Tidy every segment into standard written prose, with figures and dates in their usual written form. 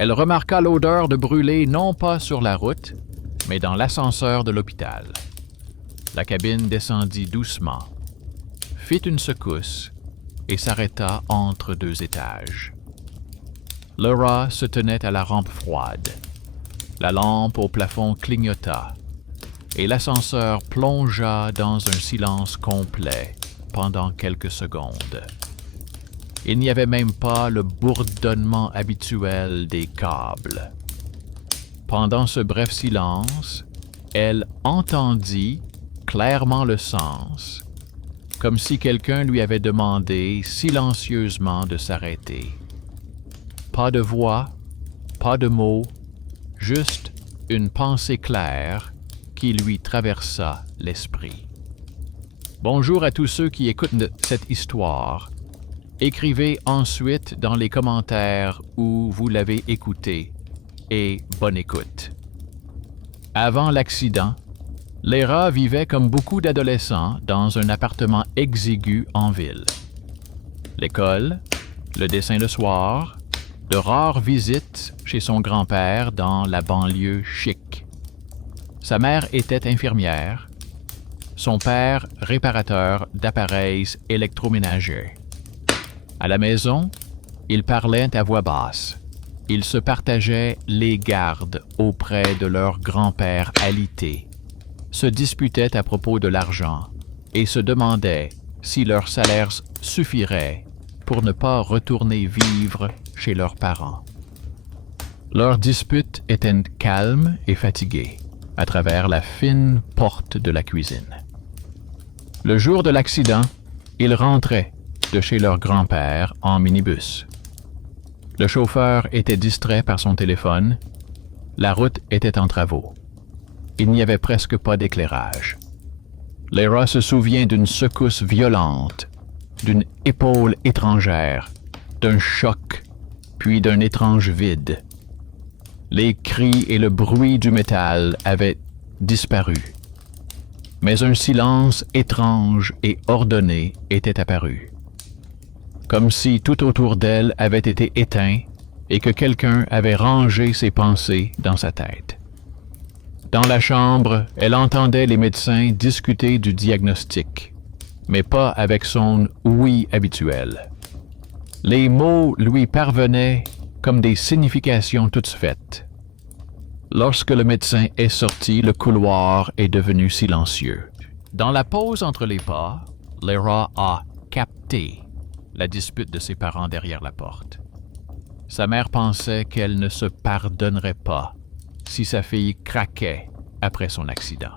Elle remarqua l'odeur de brûlé non pas sur la route, mais dans l'ascenseur de l'hôpital. La cabine descendit doucement, fit une secousse et s'arrêta entre deux étages. Laura se tenait à la rampe froide. La lampe au plafond clignota et l'ascenseur plongea dans un silence complet pendant quelques secondes. Il n'y avait même pas le bourdonnement habituel des câbles. Pendant ce bref silence, elle entendit clairement le sens, comme si quelqu'un lui avait demandé silencieusement de s'arrêter. Pas de voix, pas de mots, juste une pensée claire qui lui traversa l'esprit. Bonjour à tous ceux qui écoutent cette histoire. Écrivez ensuite dans les commentaires où vous l'avez écouté et bonne écoute. Avant l'accident, Laura vivait comme beaucoup d'adolescents dans un appartement exigu en ville. L'école, le dessin le soir, de rares visites chez son grand-père dans la banlieue chic. Sa mère était infirmière, son père réparateur d'appareils électroménagers. À la maison, ils parlaient à voix basse. Ils se partageaient les gardes auprès de leur grand-père alité, se disputaient à propos de l'argent et se demandaient si leur salaire suffirait pour ne pas retourner vivre chez leurs parents. Leur dispute était calme et fatiguée à travers la fine porte de la cuisine. Le jour de l'accident, ils rentraient de chez leur grand-père en minibus. Le chauffeur était distrait par son téléphone. La route était en travaux. Il n'y avait presque pas d'éclairage. Laura se souvient d'une secousse violente, d'une épaule étrangère, d'un choc, puis d'un étrange vide. Les cris et le bruit du métal avaient disparu. Mais un silence étrange et ordonné était apparu. Comme si tout autour d'elle avait été éteint et que quelqu'un avait rangé ses pensées dans sa tête. Dans la chambre, elle entendait les médecins discuter du diagnostic, mais pas avec son oui habituel. Les mots lui parvenaient comme des significations toutes faites. Lorsque le médecin est sorti, le couloir est devenu silencieux. Dans la pause entre les pas, Laura a capté la dispute de ses parents derrière la porte. Sa mère pensait qu'elle ne se pardonnerait pas si sa fille craquait après son accident.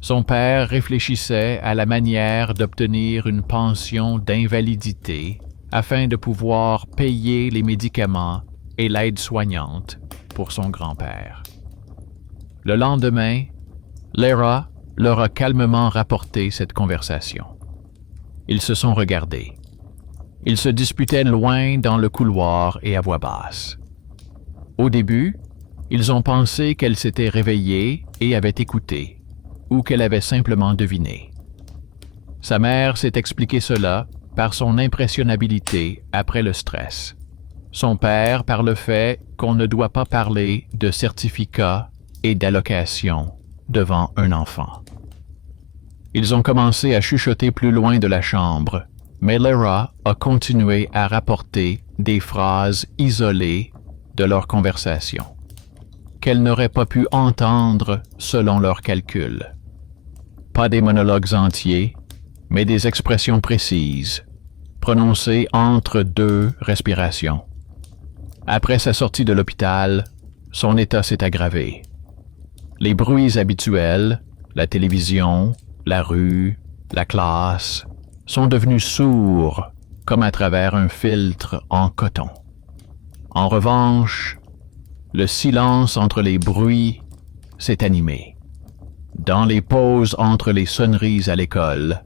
Son père réfléchissait à la manière d'obtenir une pension d'invalidité afin de pouvoir payer les médicaments et l'aide soignante pour son grand-père. Le lendemain, Laura leur a calmement rapporté cette conversation. Ils se sont regardés. Ils se disputaient loin dans le couloir et à voix basse. Au début, ils ont pensé qu'elle s'était réveillée et avait écouté, ou qu'elle avait simplement deviné. Sa mère s'est expliqué cela par son impressionnabilité après le stress. Son père par le fait qu'on ne doit pas parler de certificats et d'allocations devant un enfant. Ils ont commencé à chuchoter plus loin de la chambre, mais Laura a continué à rapporter des phrases isolées de leur conversation, qu'elle n'aurait pas pu entendre selon leurs calculs. Pas des monologues entiers, mais des expressions précises, prononcées entre deux respirations. Après sa sortie de l'hôpital, son état s'est aggravé. Les bruits habituels, la télévision, la rue, la classe, sont devenus sourds comme à travers un filtre en coton. En revanche, le silence entre les bruits s'est animé. Dans les pauses entre les sonneries à l'école,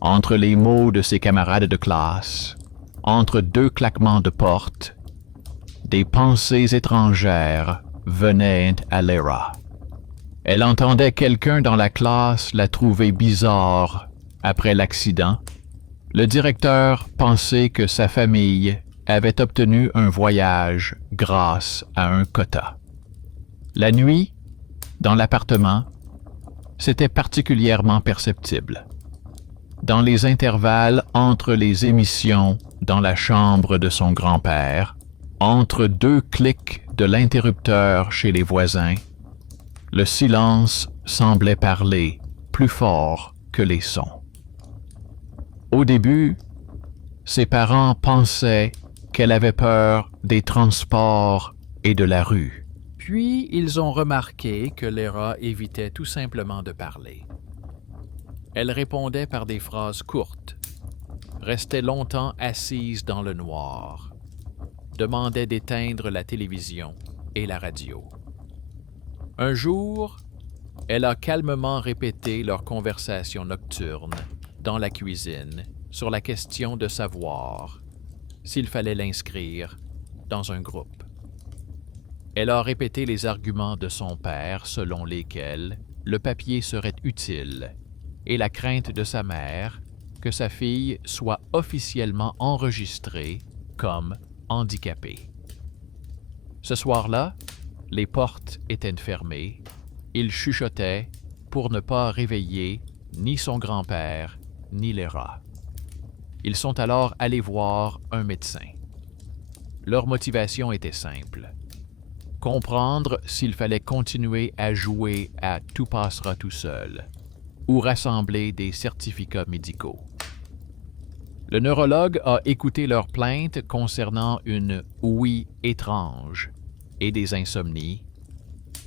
entre les mots de ses camarades de classe, entre deux claquements de porte, des pensées étrangères venaient à Laura. Elle entendait quelqu'un dans la classe la trouver bizarre après l'accident. Le directeur pensait que sa famille avait obtenu un voyage grâce à un quota. La nuit, dans l'appartement, c'était particulièrement perceptible. Dans les intervalles entre les émissions dans la chambre de son grand-père, entre deux clics de l'interrupteur chez les voisins, le silence semblait parler plus fort que les sons. Au début, ses parents pensaient qu'elle avait peur des transports et de la rue. Puis, ils ont remarqué que Léra évitait tout simplement de parler. Elle répondait par des phrases courtes, restait longtemps assise dans le noir, demandait d'éteindre la télévision et la radio. Un jour, elle a calmement répété leur conversation nocturne dans la cuisine sur la question de savoir s'il fallait l'inscrire dans un groupe. Elle a répété les arguments de son père selon lesquels le papier serait utile et la crainte de sa mère que sa fille soit officiellement enregistrée comme handicapée. Ce soir-là, les portes étaient fermées. Il chuchotait pour ne pas réveiller ni son grand-père ni Léra. Ils sont alors allés voir un médecin. Leur motivation était simple: comprendre s'il fallait continuer à jouer à Tout passera tout seul ou rassembler des certificats médicaux. Le neurologue a écouté leurs plaintes concernant une ouïe étrange et des insomnies,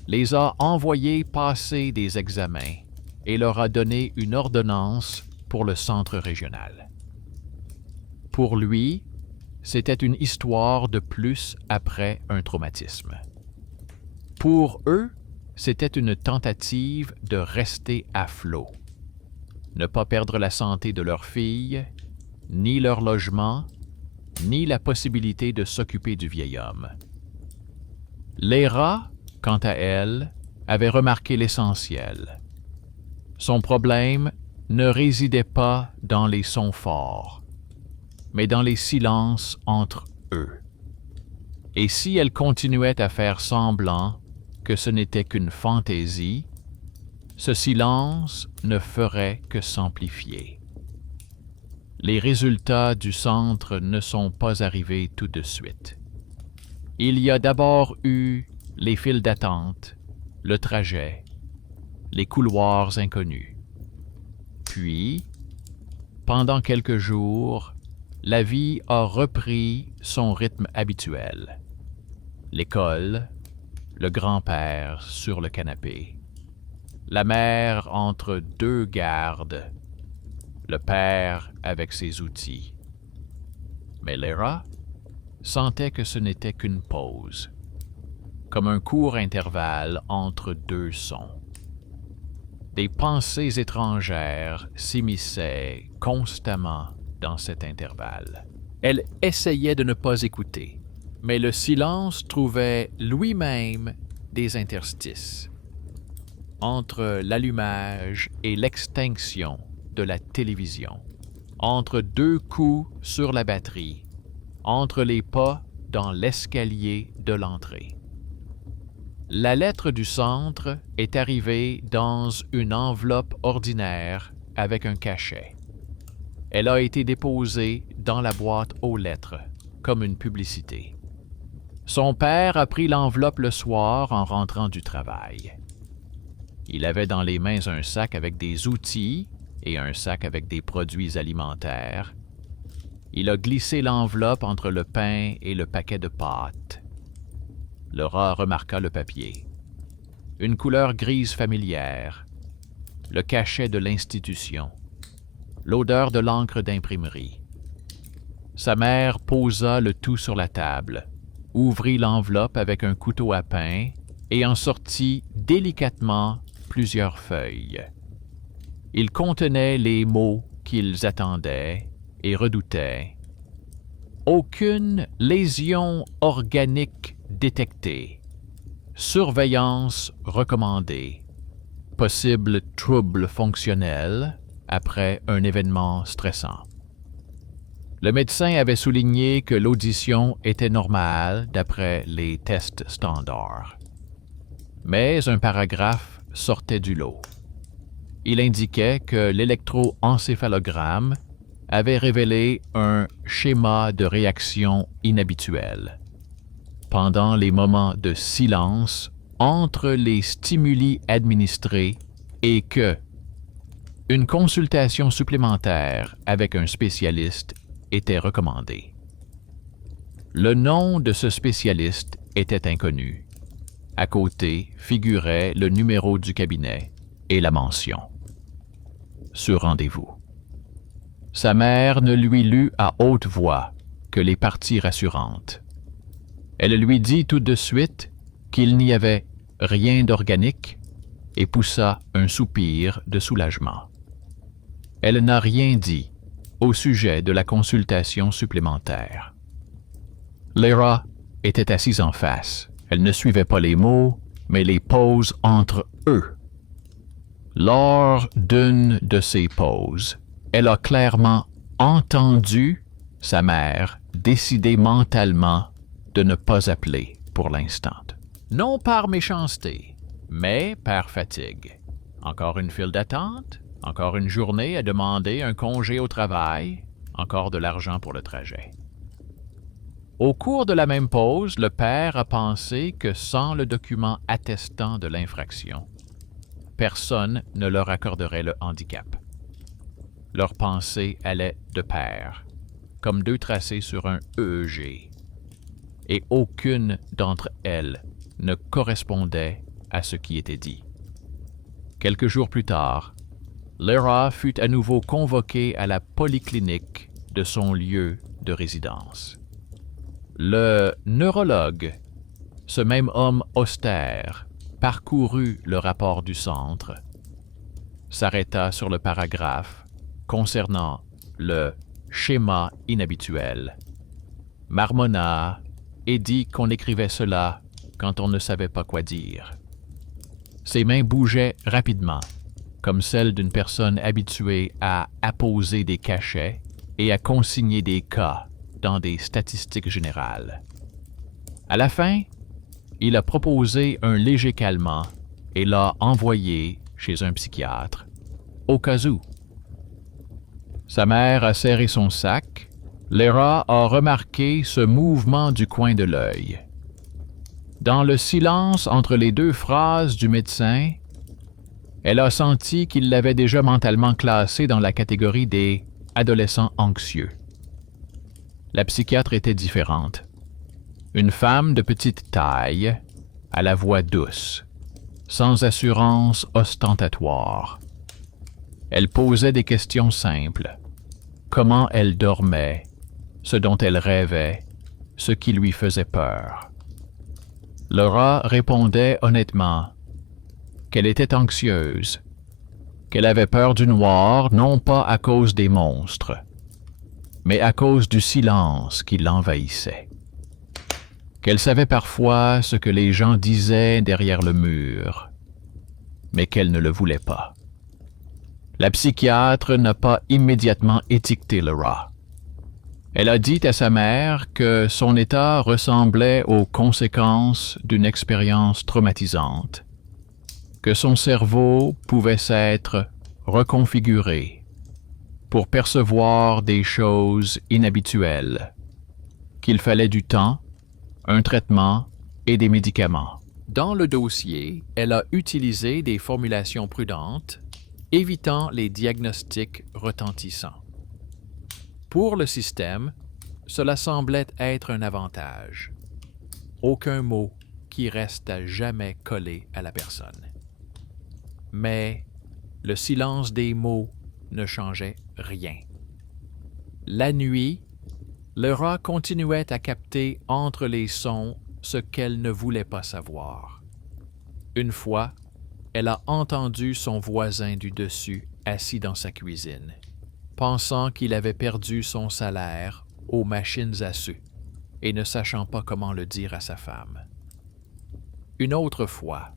les a envoyés passer des examens et leur a donné une ordonnance pour le centre régional. Pour lui, c'était une histoire de plus après un traumatisme. Pour eux, c'était une tentative de rester à flot, ne pas perdre la santé de leur fille, ni leur logement, ni la possibilité de s'occuper du vieil homme. Léra, quant à elle, avait remarqué l'essentiel. Son problème ne résidait pas dans les sons forts, mais dans les silences entre eux. Et si elle continuait à faire semblant que ce n'était qu'une fantaisie, ce silence ne ferait que s'amplifier. Les résultats du centre ne sont pas arrivés tout de suite. Il y a d'abord eu les files d'attente, le trajet, les couloirs inconnus. Puis, pendant quelques jours, la vie a repris son rythme habituel. L'école, le grand-père sur le canapé, la mère entre deux gardes, le père avec ses outils. Mais Léra sentait que ce n'était qu'une pause, comme un court intervalle entre deux sons. Des pensées étrangères s'immisçaient constamment dans cet intervalle. Elle essayait de ne pas écouter, mais le silence trouvait lui-même des interstices entre l'allumage et l'extinction de la télévision, entre deux coups sur la batterie, entre les pas dans l'escalier de l'entrée. La lettre du centre est arrivée dans une enveloppe ordinaire avec un cachet. Elle a été déposée dans la boîte aux lettres, comme une publicité. Son père a pris l'enveloppe le soir en rentrant du travail. Il avait dans les mains un sac avec des outils et un sac avec des produits alimentaires. Il a glissé l'enveloppe entre le pain et le paquet de pâtes. Léra remarqua le papier. Une couleur grise familière, le cachet de l'institution, l'odeur de l'encre d'imprimerie. Sa mère posa le tout sur la table, ouvrit l'enveloppe avec un couteau à pain et en sortit délicatement plusieurs feuilles. Ils contenaient les mots qu'ils attendaient et redoutaient. Aucune lésion organique détectée. Surveillance recommandée. Possible trouble fonctionnel après un événement stressant. Le médecin avait souligné que l'audition était normale d'après les tests standards. Mais un paragraphe sortait du lot. Il indiquait que l'électroencéphalogramme avait révélé un schéma de réaction inhabituel. Pendant les moments de silence entre les stimuli administrés et que une consultation supplémentaire avec un spécialiste était recommandée. Le nom de ce spécialiste était inconnu. À côté figurait le numéro du cabinet et la mention. Sur rendez-vous. Sa mère ne lui lut à haute voix que les parties rassurantes. Elle lui dit tout de suite qu'il n'y avait rien d'organique et poussa un soupir de soulagement. Elle n'a rien dit au sujet de la consultation supplémentaire. Lyra était assise en face. Elle ne suivait pas les mots, mais les pauses entre eux. Lors d'une de ces pauses, elle a clairement entendu sa mère décider mentalement de ne pas appeler pour l'instant. Non par méchanceté, mais par fatigue. Encore une file d'attente, encore une journée à demander un congé au travail, encore de l'argent pour le trajet. Au cours de la même pause, le père a pensé que sans le document attestant de l'infraction, personne ne leur accorderait le handicap. Leurs pensées allaient de pair, comme deux tracés sur un EEG, et aucune d'entre elles ne correspondait à ce qui était dit. Quelques jours plus tard, Lyra fut à nouveau convoquée à la polyclinique de son lieu de résidence. Le neurologue, ce même homme austère, parcourut le rapport du centre, s'arrêta sur le paragraphe concernant le schéma inhabituel, marmonna et dit qu'on écrivait cela quand on ne savait pas quoi dire. Ses mains bougeaient rapidement, comme celles d'une personne habituée à apposer des cachets et à consigner des cas dans des statistiques générales. À la fin, il a proposé un léger calmant et l'a envoyé chez un psychiatre, au cas où. Sa mère a serré son sac. Lyra a remarqué ce mouvement du coin de l'œil. Dans le silence entre les deux phrases du médecin, elle a senti qu'il l'avait déjà mentalement classé dans la catégorie des adolescents anxieux. La psychiatre était différente. Une femme de petite taille, à la voix douce, sans assurance ostentatoire. Elle posait des questions simples. Comment elle dormait, ce dont elle rêvait, ce qui lui faisait peur. Lyra répondait honnêtement qu'elle était anxieuse, qu'elle avait peur du noir non pas à cause des monstres, mais à cause du silence qui l'envahissait. Qu'elle savait parfois ce que les gens disaient derrière le mur, mais qu'elle ne le voulait pas. La psychiatre n'a pas immédiatement étiqueté Lyra. Elle a dit à sa mère que son état ressemblait aux conséquences d'une expérience traumatisante, que son cerveau pouvait s'être reconfiguré pour percevoir des choses inhabituelles, qu'il fallait du temps, un traitement et des médicaments. Dans le dossier, elle a utilisé des formulations prudentes, évitant les diagnostics retentissants. Pour le système, cela semblait être un avantage. Aucun mot qui reste à jamais collé à la personne. Mais le silence des mots ne changeait rien. La nuit, Lyra continuait à capter entre les sons ce qu'elle ne voulait pas savoir. Une fois, elle a entendu son voisin du dessus assis dans sa cuisine, pensant qu'il avait perdu son salaire aux machines à sous et ne sachant pas comment le dire à sa femme. Une autre fois,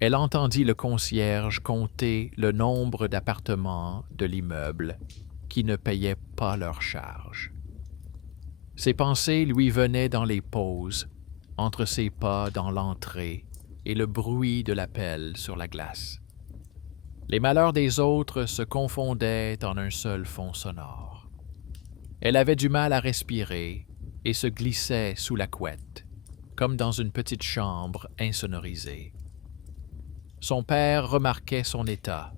elle entendit le concierge compter le nombre d'appartements de l'immeuble qui ne payaient pas leurs charges. Ses pensées lui venaient dans les pauses, entre ses pas dans l'entrée et le bruit de la pelle sur la glace. Les malheurs des autres se confondaient en un seul fond sonore. Elle avait du mal à respirer et se glissait sous la couette, comme dans une petite chambre insonorisée. Son père remarquait son état,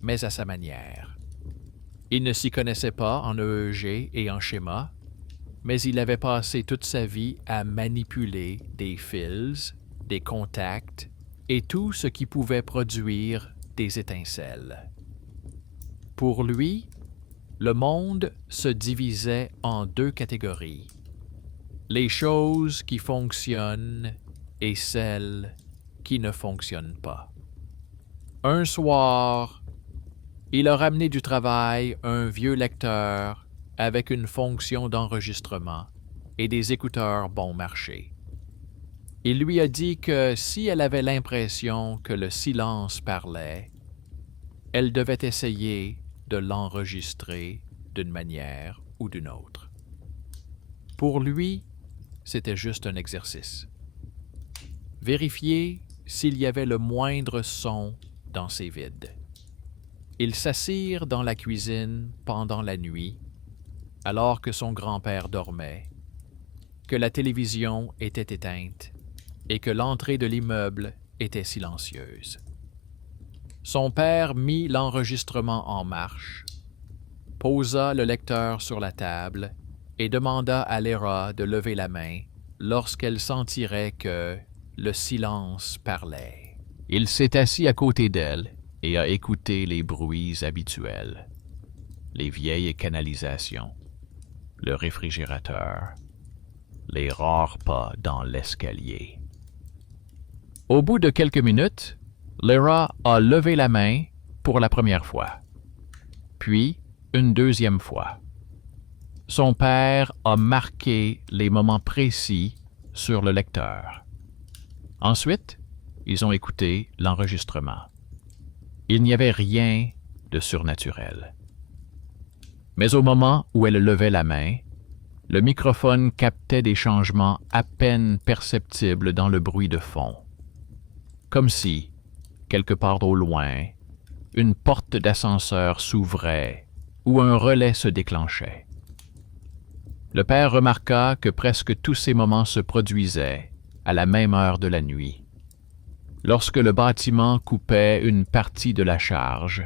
mais à sa manière. Il ne s'y connaissait pas en EEG et en schéma, mais il avait passé toute sa vie à manipuler des fils, des contacts et tout ce qui pouvait produire des étincelles. Pour lui, le monde se divisait en deux catégories: les choses qui fonctionnent et celles qui ne fonctionnent pas. Un soir, il a ramené du travail un vieux lecteur avec une fonction d'enregistrement et des écouteurs bon marché. Il lui a dit que si elle avait l'impression que le silence parlait, elle devait essayer de l'enregistrer d'une manière ou d'une autre. Pour lui, c'était juste un exercice. Vérifier s'il y avait le moindre son dans ces vides. Ils s'assirent dans la cuisine pendant la nuit, alors que son grand-père dormait, que la télévision était éteinte et que l'entrée de l'immeuble était silencieuse. Son père mit l'enregistrement en marche, posa le lecteur sur la table et demanda à Lyra de lever la main lorsqu'elle sentirait que le silence parlait. Il s'est assis à côté d'elle et a écouté les bruits habituels, les vieilles canalisations, le réfrigérateur, les rares pas dans l'escalier. Au bout de quelques minutes, Lyra a levé la main pour la première fois, puis une deuxième fois. Son père a marqué les moments précis sur le lecteur. Ensuite, ils ont écouté l'enregistrement. Il n'y avait rien de surnaturel. Mais au moment où elle levait la main, le microphone captait des changements à peine perceptibles dans le bruit de fond. Comme si, quelque part au loin, une porte d'ascenseur s'ouvrait ou un relais se déclenchait. Le père remarqua que presque tous ces moments se produisaient à la même heure de la nuit, lorsque le bâtiment coupait une partie de la charge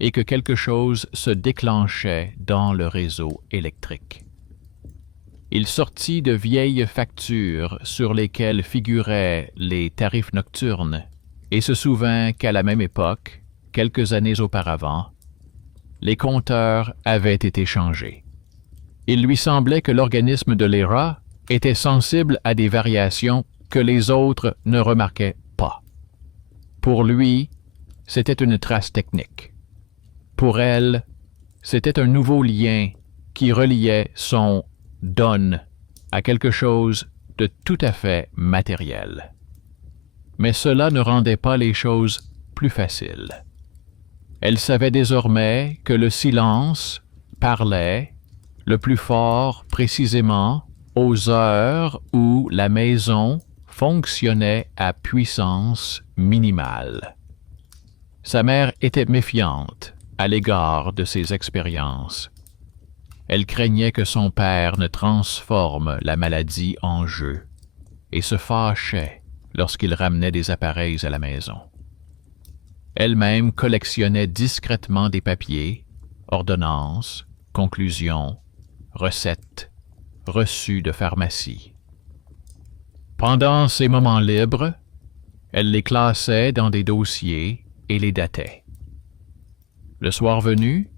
et que quelque chose se déclenchait dans le réseau électrique. Il sortit de vieilles factures sur lesquelles figuraient les tarifs nocturnes et se souvint qu'à la même époque, quelques années auparavant, les compteurs avaient été changés. Il lui semblait que l'organisme de Lyra était sensible à des variations que les autres ne remarquaient pas. Pour lui, c'était une trace technique. Pour elle, c'était un nouveau lien qui reliait son « donne » à quelque chose de tout à fait matériel. Mais cela ne rendait pas les choses plus faciles. Elle savait désormais que le silence parlait, le plus fort précisément, aux heures où la maison fonctionnait à puissance minimale. Sa mère était méfiante à l'égard de ces expériences. Elle craignait que son père ne transforme la maladie en jeu et se fâchait lorsqu'il ramenait des appareils à la maison. Elle-même collectionnait discrètement des papiers, ordonnances, conclusions, recettes, reçus de pharmacie. Pendant ses moments libres, elle les classait dans des dossiers et les datait. Le soir venu,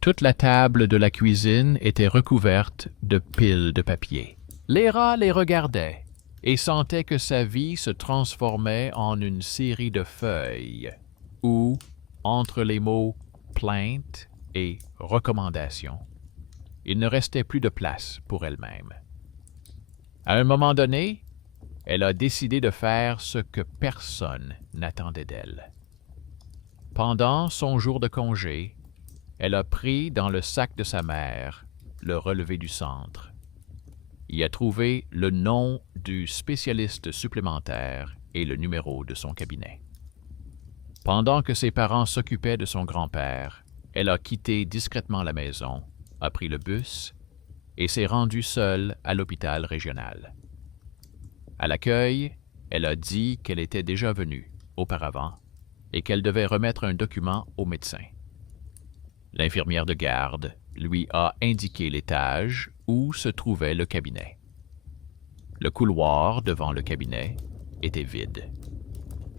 toute la table de la cuisine était recouverte de piles de papier. Lyra les regardait et sentait que sa vie se transformait en une série de feuilles où, entre les mots « plainte » et « recommandation », il ne restait plus de place pour elle-même. À un moment donné, elle a décidé de faire ce que personne n'attendait d'elle. Pendant son jour de congé, elle a pris dans le sac de sa mère le relevé du centre. y a trouvé le nom du spécialiste supplémentaire et le numéro de son cabinet. Pendant que ses parents s'occupaient de son grand-père, elle a quitté discrètement la maison, a pris le bus et s'est rendue seule à l'hôpital régional. À l'accueil, elle a dit qu'elle était déjà venue auparavant et qu'elle devait remettre un document au médecin. L'infirmière de garde lui a indiqué l'étage où se trouvait le cabinet. Le couloir devant le cabinet était vide.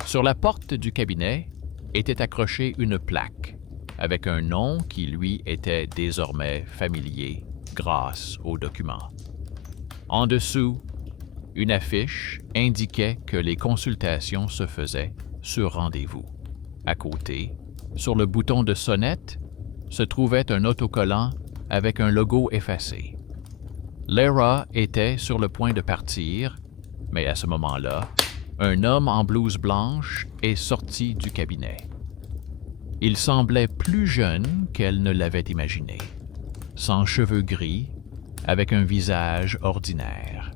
Sur la porte du cabinet était accrochée une plaque avec un nom qui lui était désormais familier grâce au document. En dessous, une affiche indiquait que les consultations se faisaient sur rendez-vous. À côté, sur le bouton de sonnette, se trouvait un autocollant avec un logo effacé. Lara était sur le point de partir, mais à ce moment-là, un homme en blouse blanche est sorti du cabinet. Il semblait plus jeune qu'elle ne l'avait imaginé, sans cheveux gris, avec un visage ordinaire.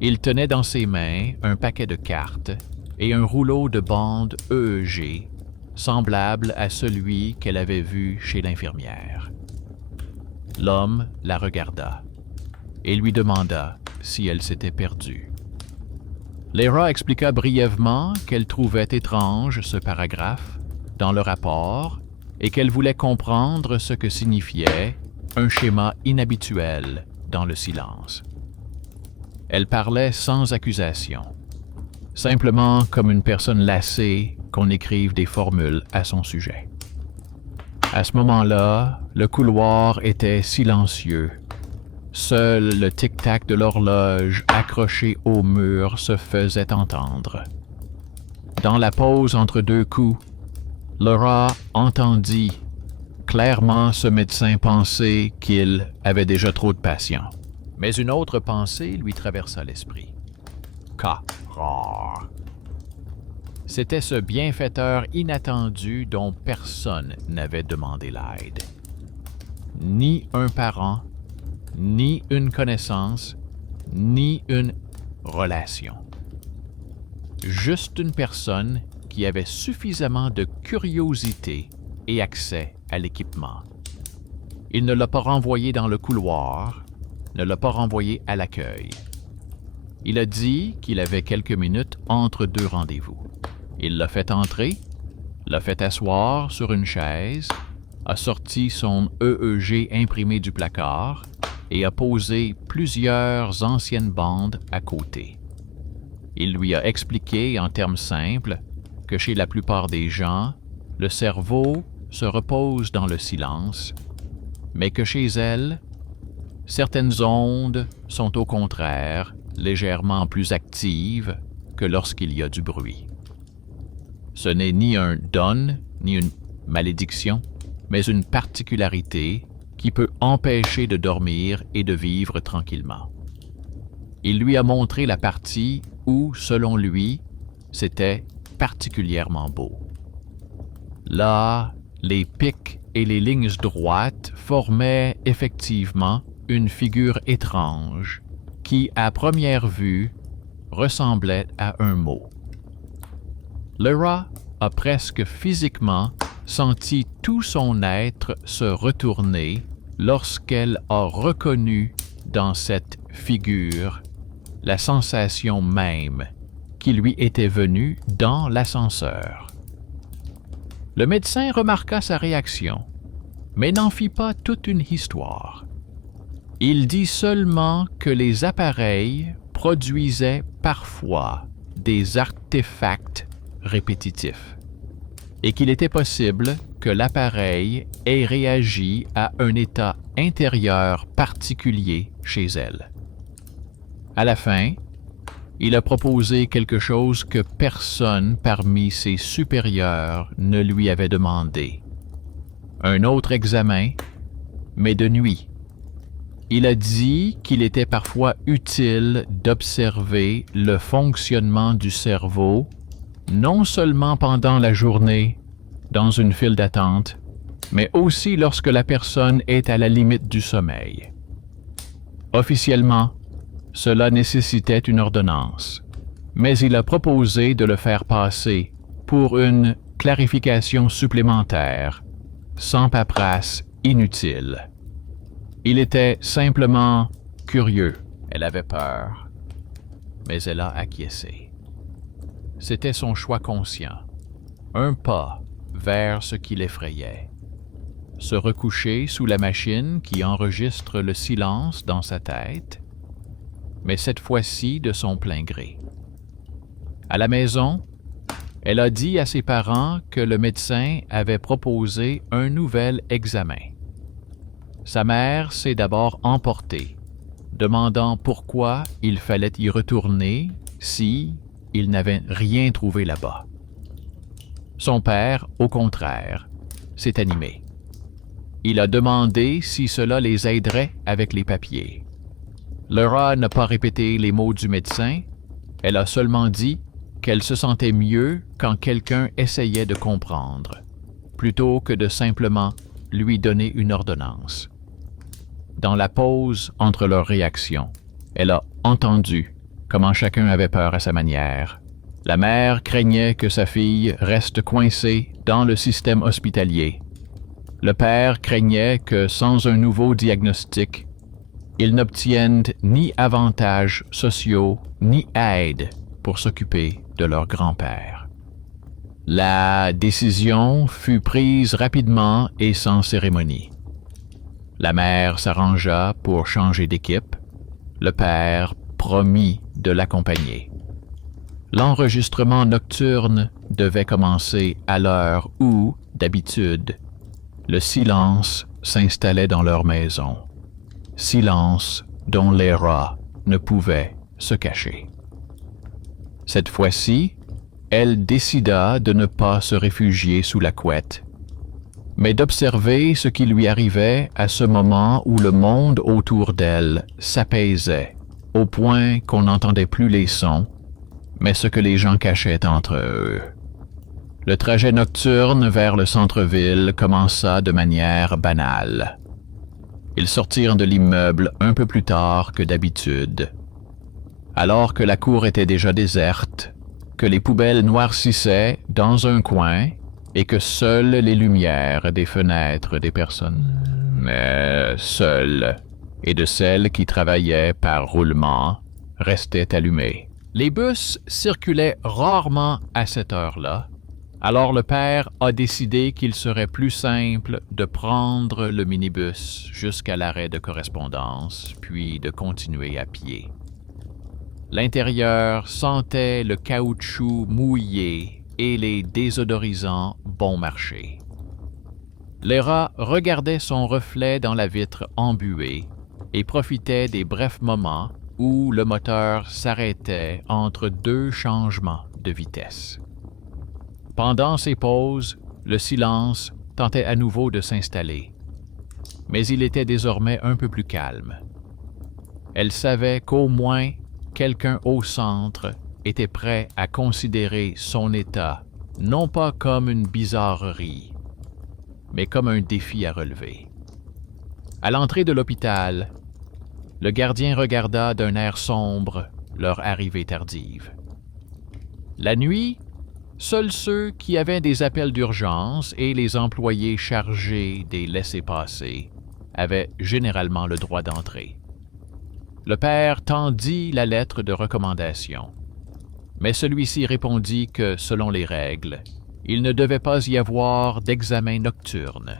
Il tenait dans ses mains un paquet de cartes et un rouleau de bandes EEG, semblable à celui qu'elle avait vu chez l'infirmière. L'homme la regarda et lui demanda si elle s'était perdue. Lara expliqua brièvement qu'elle trouvait étrange ce paragraphe dans le rapport et qu'elle voulait comprendre ce que signifiait un schéma inhabituel dans le silence. Elle parlait sans accusation, simplement comme une personne lassée qu'on écrive des formules à son sujet. À ce moment-là, le couloir était silencieux. Seul le tic-tac de l'horloge accrochée au mur se faisait entendre. Dans la pause entre deux coups, Lara entendit clairement ce médecin penser qu'il avait déjà trop de patients. Mais une autre pensée lui traversa l'esprit. Cas rare. C'était ce bienfaiteur inattendu dont personne n'avait demandé l'aide. Ni un parent, ni une connaissance, ni une relation. Juste une personne qui avait suffisamment de curiosité et accès à l'équipement. Il ne l'a pas renvoyé dans le couloir, ne l'a pas renvoyé à l'accueil. Il a dit qu'il avait quelques minutes entre deux rendez-vous. Il l'a fait entrer, l'a fait asseoir sur une chaise, a sorti son EEG imprimé du placard et a posé plusieurs anciennes bandes à côté. Il lui a expliqué en termes simples que chez la plupart des gens, le cerveau se repose dans le silence, mais que chez elle, certaines ondes sont au contraire légèrement plus actives que lorsqu'il y a du bruit. Ce n'est ni un don, ni une malédiction, mais une particularité qui peut empêcher de dormir et de vivre tranquillement. Il lui a montré la partie où, selon lui, c'était particulièrement beau. Là, les pics et les lignes droites formaient effectivement une figure étrange qui, à première vue, ressemblait à un mot. Lara a presque physiquement senti tout son être se retourner lorsqu'elle a reconnu dans cette figure la sensation même qui lui était venue dans l'ascenseur. Le médecin remarqua sa réaction, mais n'en fit pas toute une histoire. Il dit seulement que les appareils produisaient parfois des artefacts répétitifs et qu'il était possible que l'appareil ait réagi à un état intérieur particulier chez elle. À la fin, il a proposé quelque chose que personne parmi ses supérieurs ne lui avait demandé. Un autre examen, mais de nuit. Il a dit qu'il était parfois utile d'observer le fonctionnement du cerveau, non seulement pendant la journée, dans une file d'attente, mais aussi lorsque la personne est à la limite du sommeil. Officiellement, Cela nécessitait une ordonnance, mais il a proposé de le faire passer pour une clarification supplémentaire, sans paperasse inutile. Il était simplement curieux. Elle avait peur, mais elle a acquiescé. C'était son choix conscient, un pas vers ce qui l'effrayait. Se recoucher sous la machine qui enregistre le silence dans sa tête, mais cette fois-ci de son plein gré. À la maison, elle a dit à ses parents que le médecin avait proposé un nouvel examen. Sa mère s'est d'abord emportée, demandant pourquoi il fallait y retourner si il n'avait rien trouvé là-bas. Son père, au contraire, s'est animé. Il a demandé si cela les aiderait avec les papiers. Laura n'a pas répété les mots du médecin, elle a seulement dit qu'elle se sentait mieux quand quelqu'un essayait de comprendre, plutôt que de simplement lui donner une ordonnance. Dans la pause entre leurs réactions, elle a entendu comment chacun avait peur à sa manière. La mère craignait que sa fille reste coincée dans le système hospitalier. Le père craignait que sans un nouveau diagnostic, ils n'obtiennent ni avantages sociaux ni aide pour s'occuper de leur grand-père. La décision fut prise rapidement et sans cérémonie. La mère s'arrangea pour changer d'équipe. Le père promit de l'accompagner. L'enregistrement nocturne devait commencer à l'heure où, d'habitude, le silence s'installait dans leur maison. Silence dont les rats ne pouvaient se cacher. Cette fois-ci, elle décida de ne pas se réfugier sous la couette, mais d'observer ce qui lui arrivait à ce moment où le monde autour d'elle s'apaisait, au point qu'on n'entendait plus les sons, mais ce que les gens cachaient entre eux. Le trajet nocturne vers le centre-ville commença de manière banale. Ils sortirent de l'immeuble un peu plus tard que d'habitude. Alors que la cour était déjà déserte, que les poubelles noircissaient dans un coin et que seules les lumières des fenêtres des personnes, seules, et de celles qui travaillaient par roulement, restaient allumées. Les bus circulaient rarement à cette heure-là, alors le père a décidé qu'il serait plus simple de prendre le minibus jusqu'à l'arrêt de correspondance, puis de continuer à pied. L'intérieur sentait le caoutchouc mouillé et les désodorisants bon marché. Léra regardait son reflet dans la vitre embuée et profitait des brefs moments où le moteur s'arrêtait entre deux changements de vitesse. Pendant ces pauses, le silence tentait à nouveau de s'installer, mais il était désormais un peu plus calme. Elle savait qu'au moins quelqu'un au centre était prêt à considérer son état non pas comme une bizarrerie, mais comme un défi à relever. À l'entrée de l'hôpital, le gardien regarda d'un air sombre leur arrivée tardive. La nuit, seuls ceux qui avaient des appels d'urgence et les employés chargés des laissez-passer avaient généralement le droit d'entrer. Le père tendit la lettre de recommandation, mais celui-ci répondit que, selon les règles, il ne devait pas y avoir d'examen nocturne.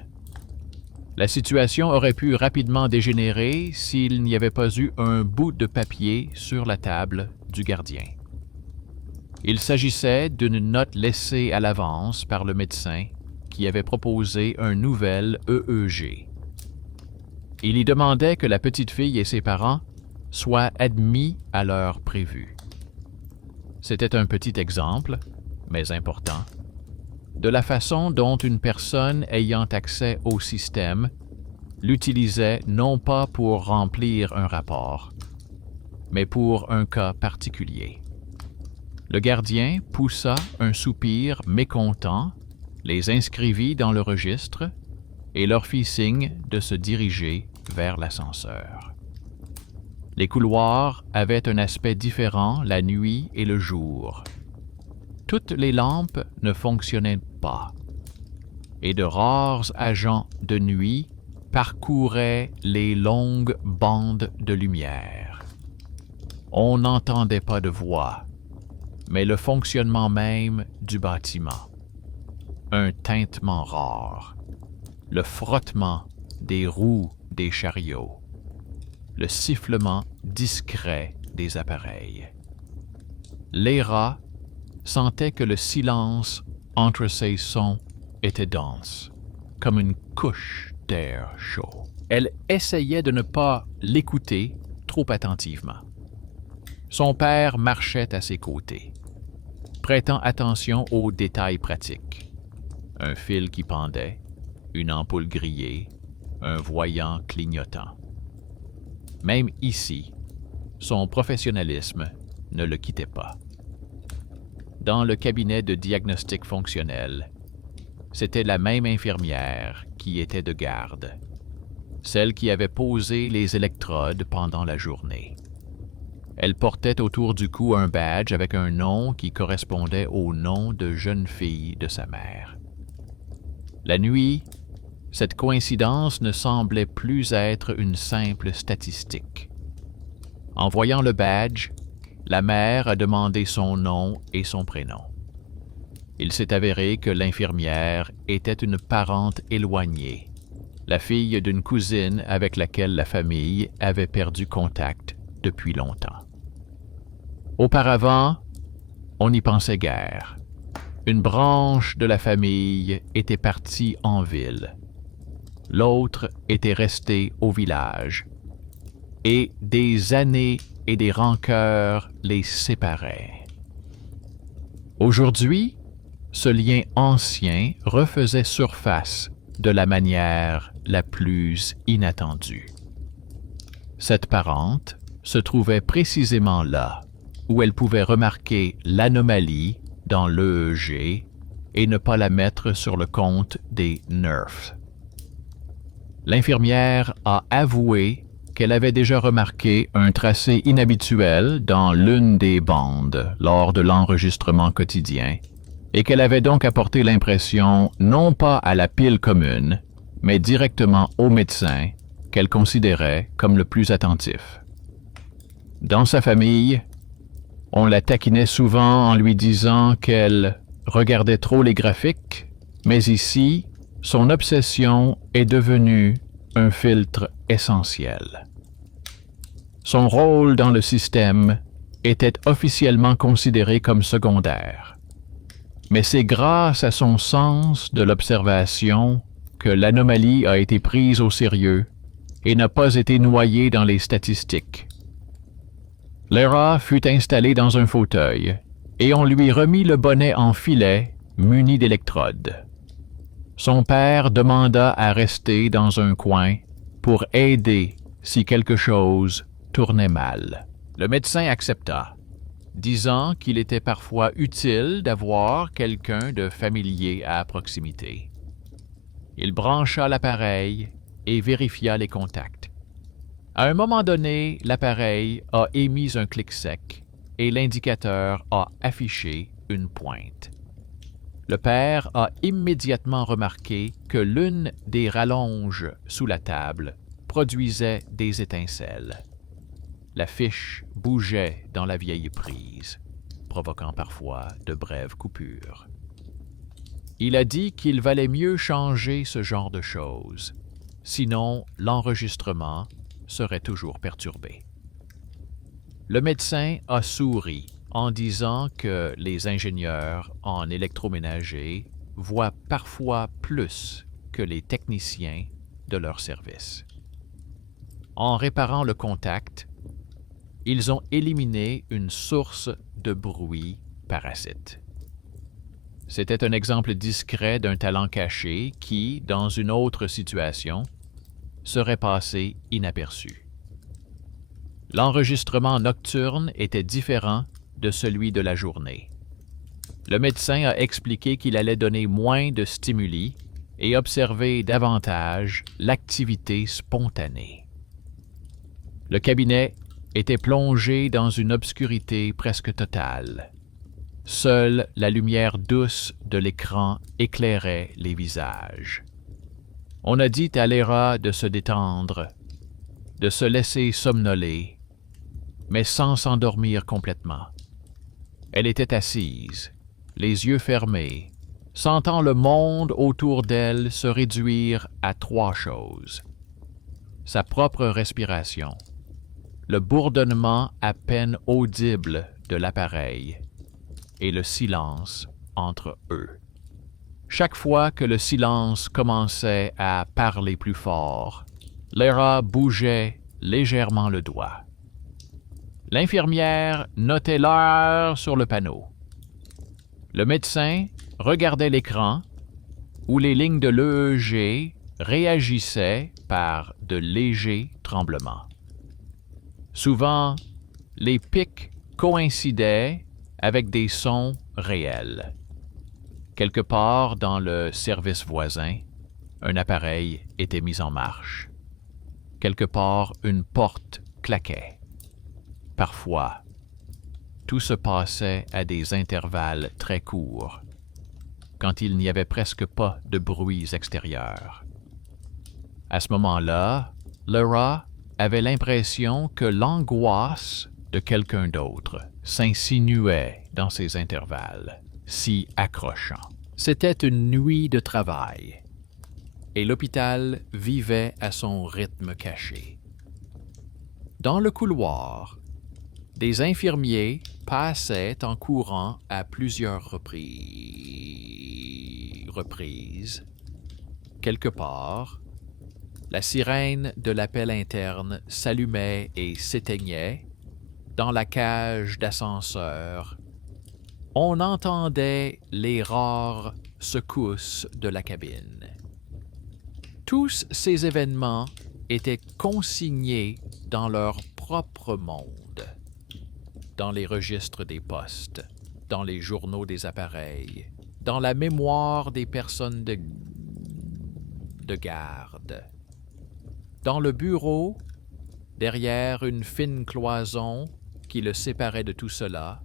La situation aurait pu rapidement dégénérer s'il n'y avait pas eu un bout de papier sur la table du gardien. Il s'agissait d'une note laissée à l'avance par le médecin qui avait proposé un nouvel EEG. Il y demandait que la petite fille et ses parents soient admis à l'heure prévue. C'était un petit exemple, mais important, de la façon dont une personne ayant accès au système l'utilisait non pas pour remplir un rapport, mais pour un cas particulier. Le gardien poussa un soupir mécontent, les inscrivit dans le registre et leur fit signe de se diriger vers l'ascenseur. Les couloirs avaient un aspect différent la nuit et le jour. Toutes les lampes ne fonctionnaient pas, et de rares agents de nuit parcouraient les longues bandes de lumière. On n'entendait pas de voix, mais le fonctionnement même du bâtiment. Un tintement rare, le frottement des roues des chariots, le sifflement discret des appareils. Léra sentait que le silence entre ces sons était dense, comme une couche d'air chaud. Elle essayait de ne pas l'écouter trop attentivement. Son père marchait à ses côtés, prêtant attention aux détails pratiques. Un fil qui pendait, une ampoule grillée, un voyant clignotant. Même ici, son professionnalisme ne le quittait pas. Dans le cabinet de diagnostic fonctionnel, c'était la même infirmière qui était de garde, celle qui avait posé les électrodes pendant la journée. Elle portait autour du cou un badge avec un nom qui correspondait au nom de jeune fille de sa mère. La nuit, cette coïncidence ne semblait plus être une simple statistique. En voyant le badge, la mère a demandé son nom et son prénom. Il s'est avéré que l'infirmière était une parente éloignée, la fille d'une cousine avec laquelle la famille avait perdu contact depuis longtemps. Auparavant, on n'y pensait guère. Une branche de la famille était partie en ville. L'autre était restée au village. Et des années et des rancœurs les séparaient. Aujourd'hui, ce lien ancien refaisait surface de la manière la plus inattendue. Cette parente se trouvait précisément là, où elle pouvait remarquer l'anomalie dans l'EEG et ne pas la mettre sur le compte des NERFs. L'infirmière a avoué qu'elle avait déjà remarqué un tracé inhabituel dans l'une des bandes lors de l'enregistrement quotidien et qu'elle avait donc apporté l'impression non pas à la pile commune, mais directement au médecin qu'elle considérait comme le plus attentif. Dans sa famille, on la taquinait souvent en lui disant qu'elle regardait trop les graphiques, mais ici, son obsession est devenue un filtre essentiel. Son rôle dans le système était officiellement considéré comme secondaire. Mais c'est grâce à son sens de l'observation que l'anomalie a été prise au sérieux et n'a pas été noyée dans les statistiques. Léra fut installée dans un fauteuil et on lui remit le bonnet en filet muni d'électrodes. Son père demanda à rester dans un coin pour aider si quelque chose tournait mal. Le médecin accepta, disant qu'il était parfois utile d'avoir quelqu'un de familier à proximité. Il brancha l'appareil et vérifia les contacts. À un moment donné, l'appareil a émis un clic sec et l'indicateur a affiché une pointe. Le père a immédiatement remarqué que l'une des rallonges sous la table produisait des étincelles. La fiche bougeait dans la vieille prise, provoquant parfois de brèves coupures. Il a dit qu'il valait mieux changer ce genre de choses, sinon l'enregistrement serait toujours perturbé. Le médecin a souri en disant que les ingénieurs en électroménager voient parfois plus que les techniciens de leur service. En réparant le contact, ils ont éliminé une source de bruit parasite. C'était un exemple discret d'un talent caché qui, dans une autre situation, serait passé inaperçu. L'enregistrement nocturne était différent de celui de la journée. Le médecin a expliqué qu'il allait donner moins de stimuli et observer davantage l'activité spontanée. Le cabinet était plongé dans une obscurité presque totale. Seule la lumière douce de l'écran éclairait les visages. On a dit à Lyra de se détendre, de se laisser somnoler, mais sans s'endormir complètement. Elle était assise, les yeux fermés, sentant le monde autour d'elle se réduire à 3 choses. Sa propre respiration, le bourdonnement à peine audible de l'appareil et le silence entre eux. Chaque fois que le silence commençait à parler plus fort, Lyra bougeait légèrement le doigt. L'infirmière notait l'heure sur le panneau. Le médecin regardait l'écran où les lignes de l'EEG réagissaient par de légers tremblements. Souvent, les pics coïncidaient avec des sons réels. Quelque part dans le service voisin, un appareil était mis en marche. Quelque part, une porte claquait. Parfois, tout se passait à des intervalles très courts, quand il n'y avait presque pas de bruits extérieurs. À ce moment-là, Lyra avait l'impression que l'angoisse de quelqu'un d'autre s'insinuait dans ces intervalles, si accrochants. C'était une nuit de travail, et l'hôpital vivait à son rythme caché. Dans le couloir, des infirmiers passaient en courant à plusieurs reprises. Quelque part, la sirène de l'appel interne s'allumait et s'éteignait. Dans la cage d'ascenseur, on entendait les rares secousses de la cabine. Tous ces événements étaient consignés dans leur propre monde, dans les registres des postes, dans les journaux des appareils, dans la mémoire des personnes de garde. Dans le bureau, derrière une fine cloison qui le séparait de tout cela,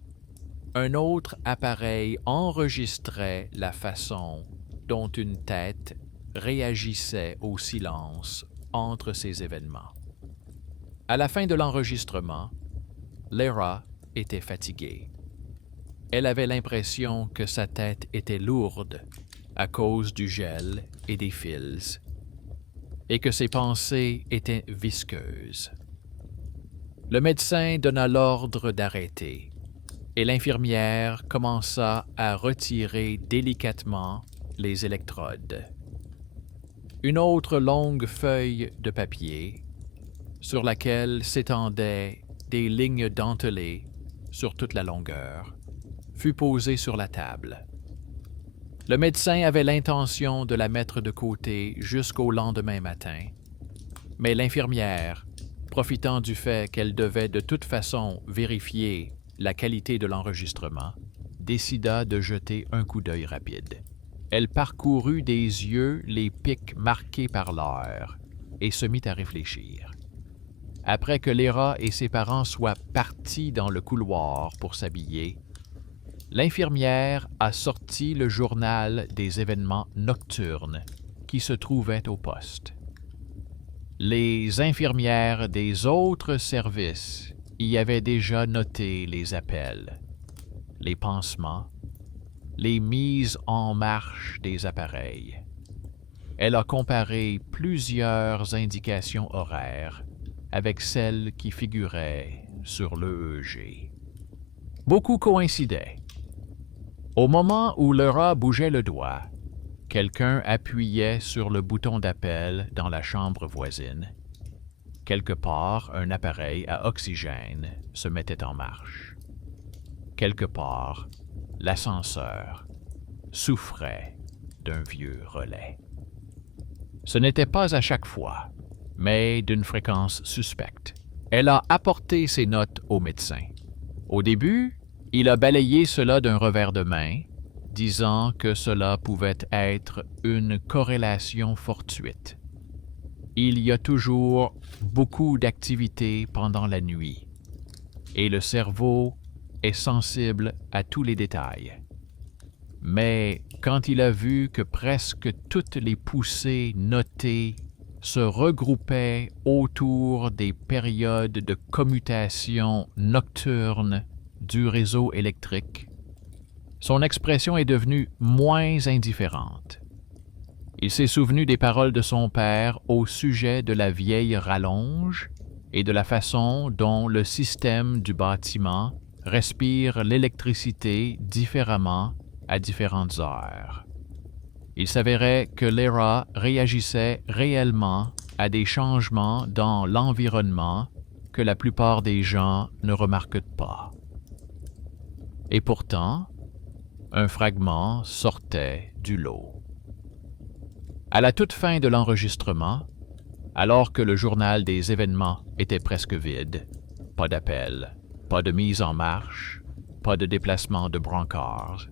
un autre appareil enregistrait la façon dont une tête réagissait au silence entre ces événements. À la fin de l'enregistrement, Lyra était fatiguée. Elle avait l'impression que sa tête était lourde à cause du gel et des fils, et que ses pensées étaient visqueuses. Le médecin donna l'ordre d'arrêter, et l'infirmière commença à retirer délicatement les électrodes. Une autre longue feuille de papier, sur laquelle s'étendaient des lignes dentelées sur toute la longueur, fut posée sur la table. Le médecin avait l'intention de la mettre de côté jusqu'au lendemain matin, mais l'infirmière, profitant du fait qu'elle devait de toute façon vérifier la qualité de l'enregistrement, décida de jeter un coup d'œil rapide. Elle parcourut des yeux les pics marqués par l'heure et se mit à réfléchir. Après que Lyra et ses parents soient partis dans le couloir pour s'habiller, l'infirmière a sorti le journal des événements nocturnes qui se trouvait au poste. Les infirmières des autres services y avaient déjà noté les appels, les pansements, les mises en marche des appareils. Elle a comparé plusieurs indications horaires avec celles qui figuraient sur l'EEG. Beaucoup coïncidaient. Au moment où Lyra bougeait le doigt, quelqu'un appuyait sur le bouton d'appel dans la chambre voisine. Quelque part, un appareil à oxygène se mettait en marche. Quelque part, l'ascenseur souffrait d'un vieux relais. Ce n'était pas à chaque fois, mais d'une fréquence suspecte. Elle a apporté ses notes au médecin. Au début, il a balayé cela d'un revers de main, disant que cela pouvait être une corrélation fortuite. Il y a toujours beaucoup d'activités pendant la nuit, et le cerveau est sensible à tous les détails. Mais quand il a vu que presque toutes les poussées notées se regroupaient autour des périodes de commutation nocturne du réseau électrique, son expression est devenue moins indifférente. Il s'est souvenu des paroles de son père au sujet de la vieille rallonge et de la façon dont le système du bâtiment respire l'électricité différemment à différentes heures. Il s'avérait que l'ERA réagissait réellement à des changements dans l'environnement que la plupart des gens ne remarquent pas. Et pourtant, un fragment sortait du lot. À la toute fin de l'enregistrement, alors que le journal des événements était presque vide, pas d'appel, pas de mise en marche, pas de déplacement de brancards,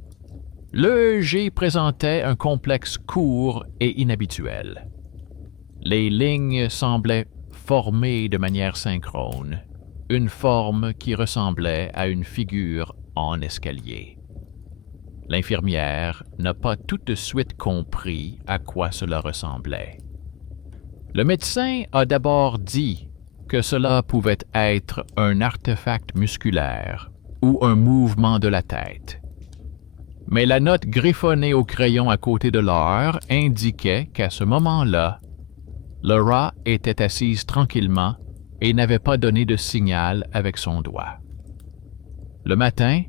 l'EEG présentait un complexe court et inhabituel. Les lignes semblaient formées de manière synchrone, une forme qui ressemblait à une figure en escalier. L'infirmière n'a pas tout de suite compris à quoi cela ressemblait. Le médecin a d'abord dit que cela pouvait être un artefact musculaire ou un mouvement de la tête. Mais la note griffonnée au crayon à côté de l'heure indiquait qu'à ce moment-là, Laura était assise tranquillement et n'avait pas donné de signal avec son doigt. Le matin,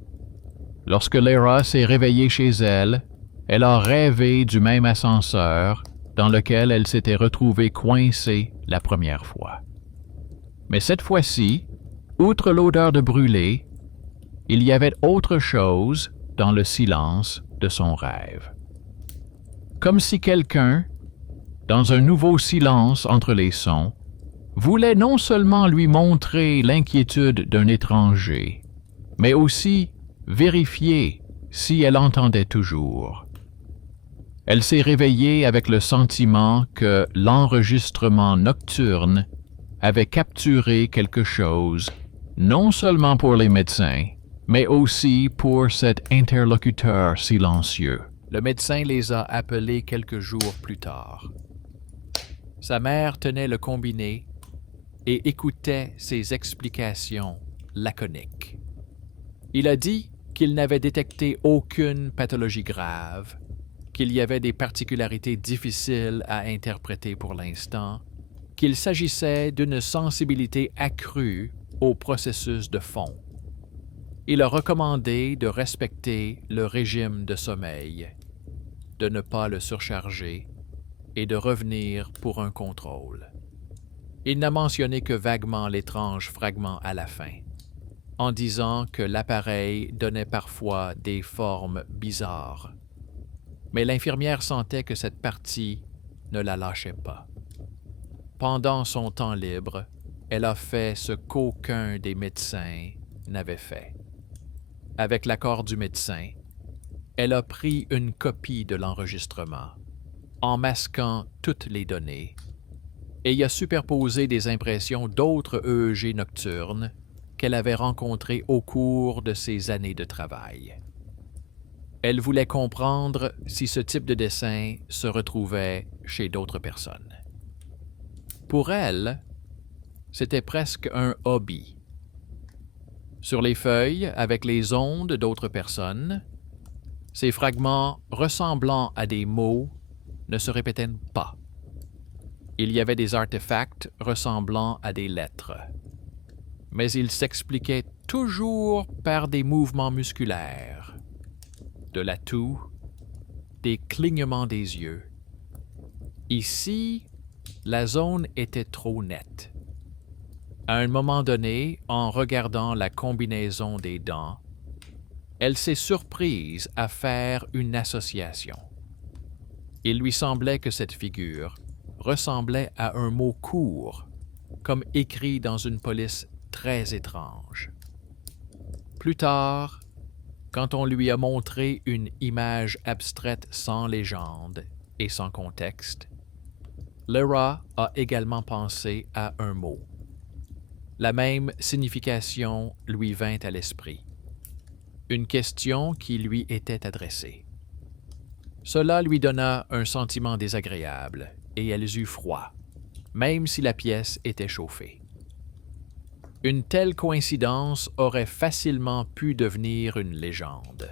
lorsque Laura s'est réveillée chez elle, elle a rêvé du même ascenseur dans lequel elle s'était retrouvée coincée la première fois. Mais cette fois-ci, outre l'odeur de brûlé, il y avait autre chose dans le silence de son rêve. Comme si quelqu'un, dans un nouveau silence entre les sons, voulait non seulement lui montrer l'inquiétude d'un étranger, mais aussi vérifier si elle entendait toujours. Elle s'est réveillée avec le sentiment que l'enregistrement nocturne avait capturé quelque chose, non seulement pour les médecins, mais aussi pour cet interlocuteur silencieux. Le médecin les a appelés quelques jours plus tard. Sa mère tenait le combiné et écoutait ses explications laconiques. Il a dit qu'il n'avait détecté aucune pathologie grave, qu'il y avait des particularités difficiles à interpréter pour l'instant, qu'il s'agissait d'une sensibilité accrue au processus de fond. Il a recommandé de respecter le régime de sommeil, de ne pas le surcharger et de revenir pour un contrôle. Il n'a mentionné que vaguement l'étrange fragment à la fin, en disant que l'appareil donnait parfois des formes bizarres. Mais l'infirmière sentait que cette partie ne la lâchait pas. Pendant son temps libre, elle a fait ce qu'aucun des médecins n'avait fait. Avec l'accord du médecin, elle a pris une copie de l'enregistrement, en masquant toutes les données, et y a superposé des impressions d'autres EEG nocturnes qu'elle avait rencontrées au cours de ses années de travail. Elle voulait comprendre si ce type de dessin se retrouvait chez d'autres personnes. Pour elle, c'était presque un hobby. Sur les feuilles, avec les ondes d'autres personnes, ces fragments ressemblant à des mots ne se répétaient pas. Il y avait des artefacts ressemblant à des lettres, mais ils s'expliquaient toujours par des mouvements musculaires, de la toux, des clignements des yeux. Ici, la zone était trop nette. À un moment donné, en regardant la combinaison des dents, elle s'est surprise à faire une association. Il lui semblait que cette figure ressemblait à un mot court, comme écrit dans une police très étrange. Plus tard, quand on lui a montré une image abstraite sans légende et sans contexte, Laura a également pensé à un mot. La même signification lui vint à l'esprit. Une question qui lui était adressée. Cela lui donna un sentiment désagréable, et elle eut froid, même si la pièce était chauffée. Une telle coïncidence aurait facilement pu devenir une légende,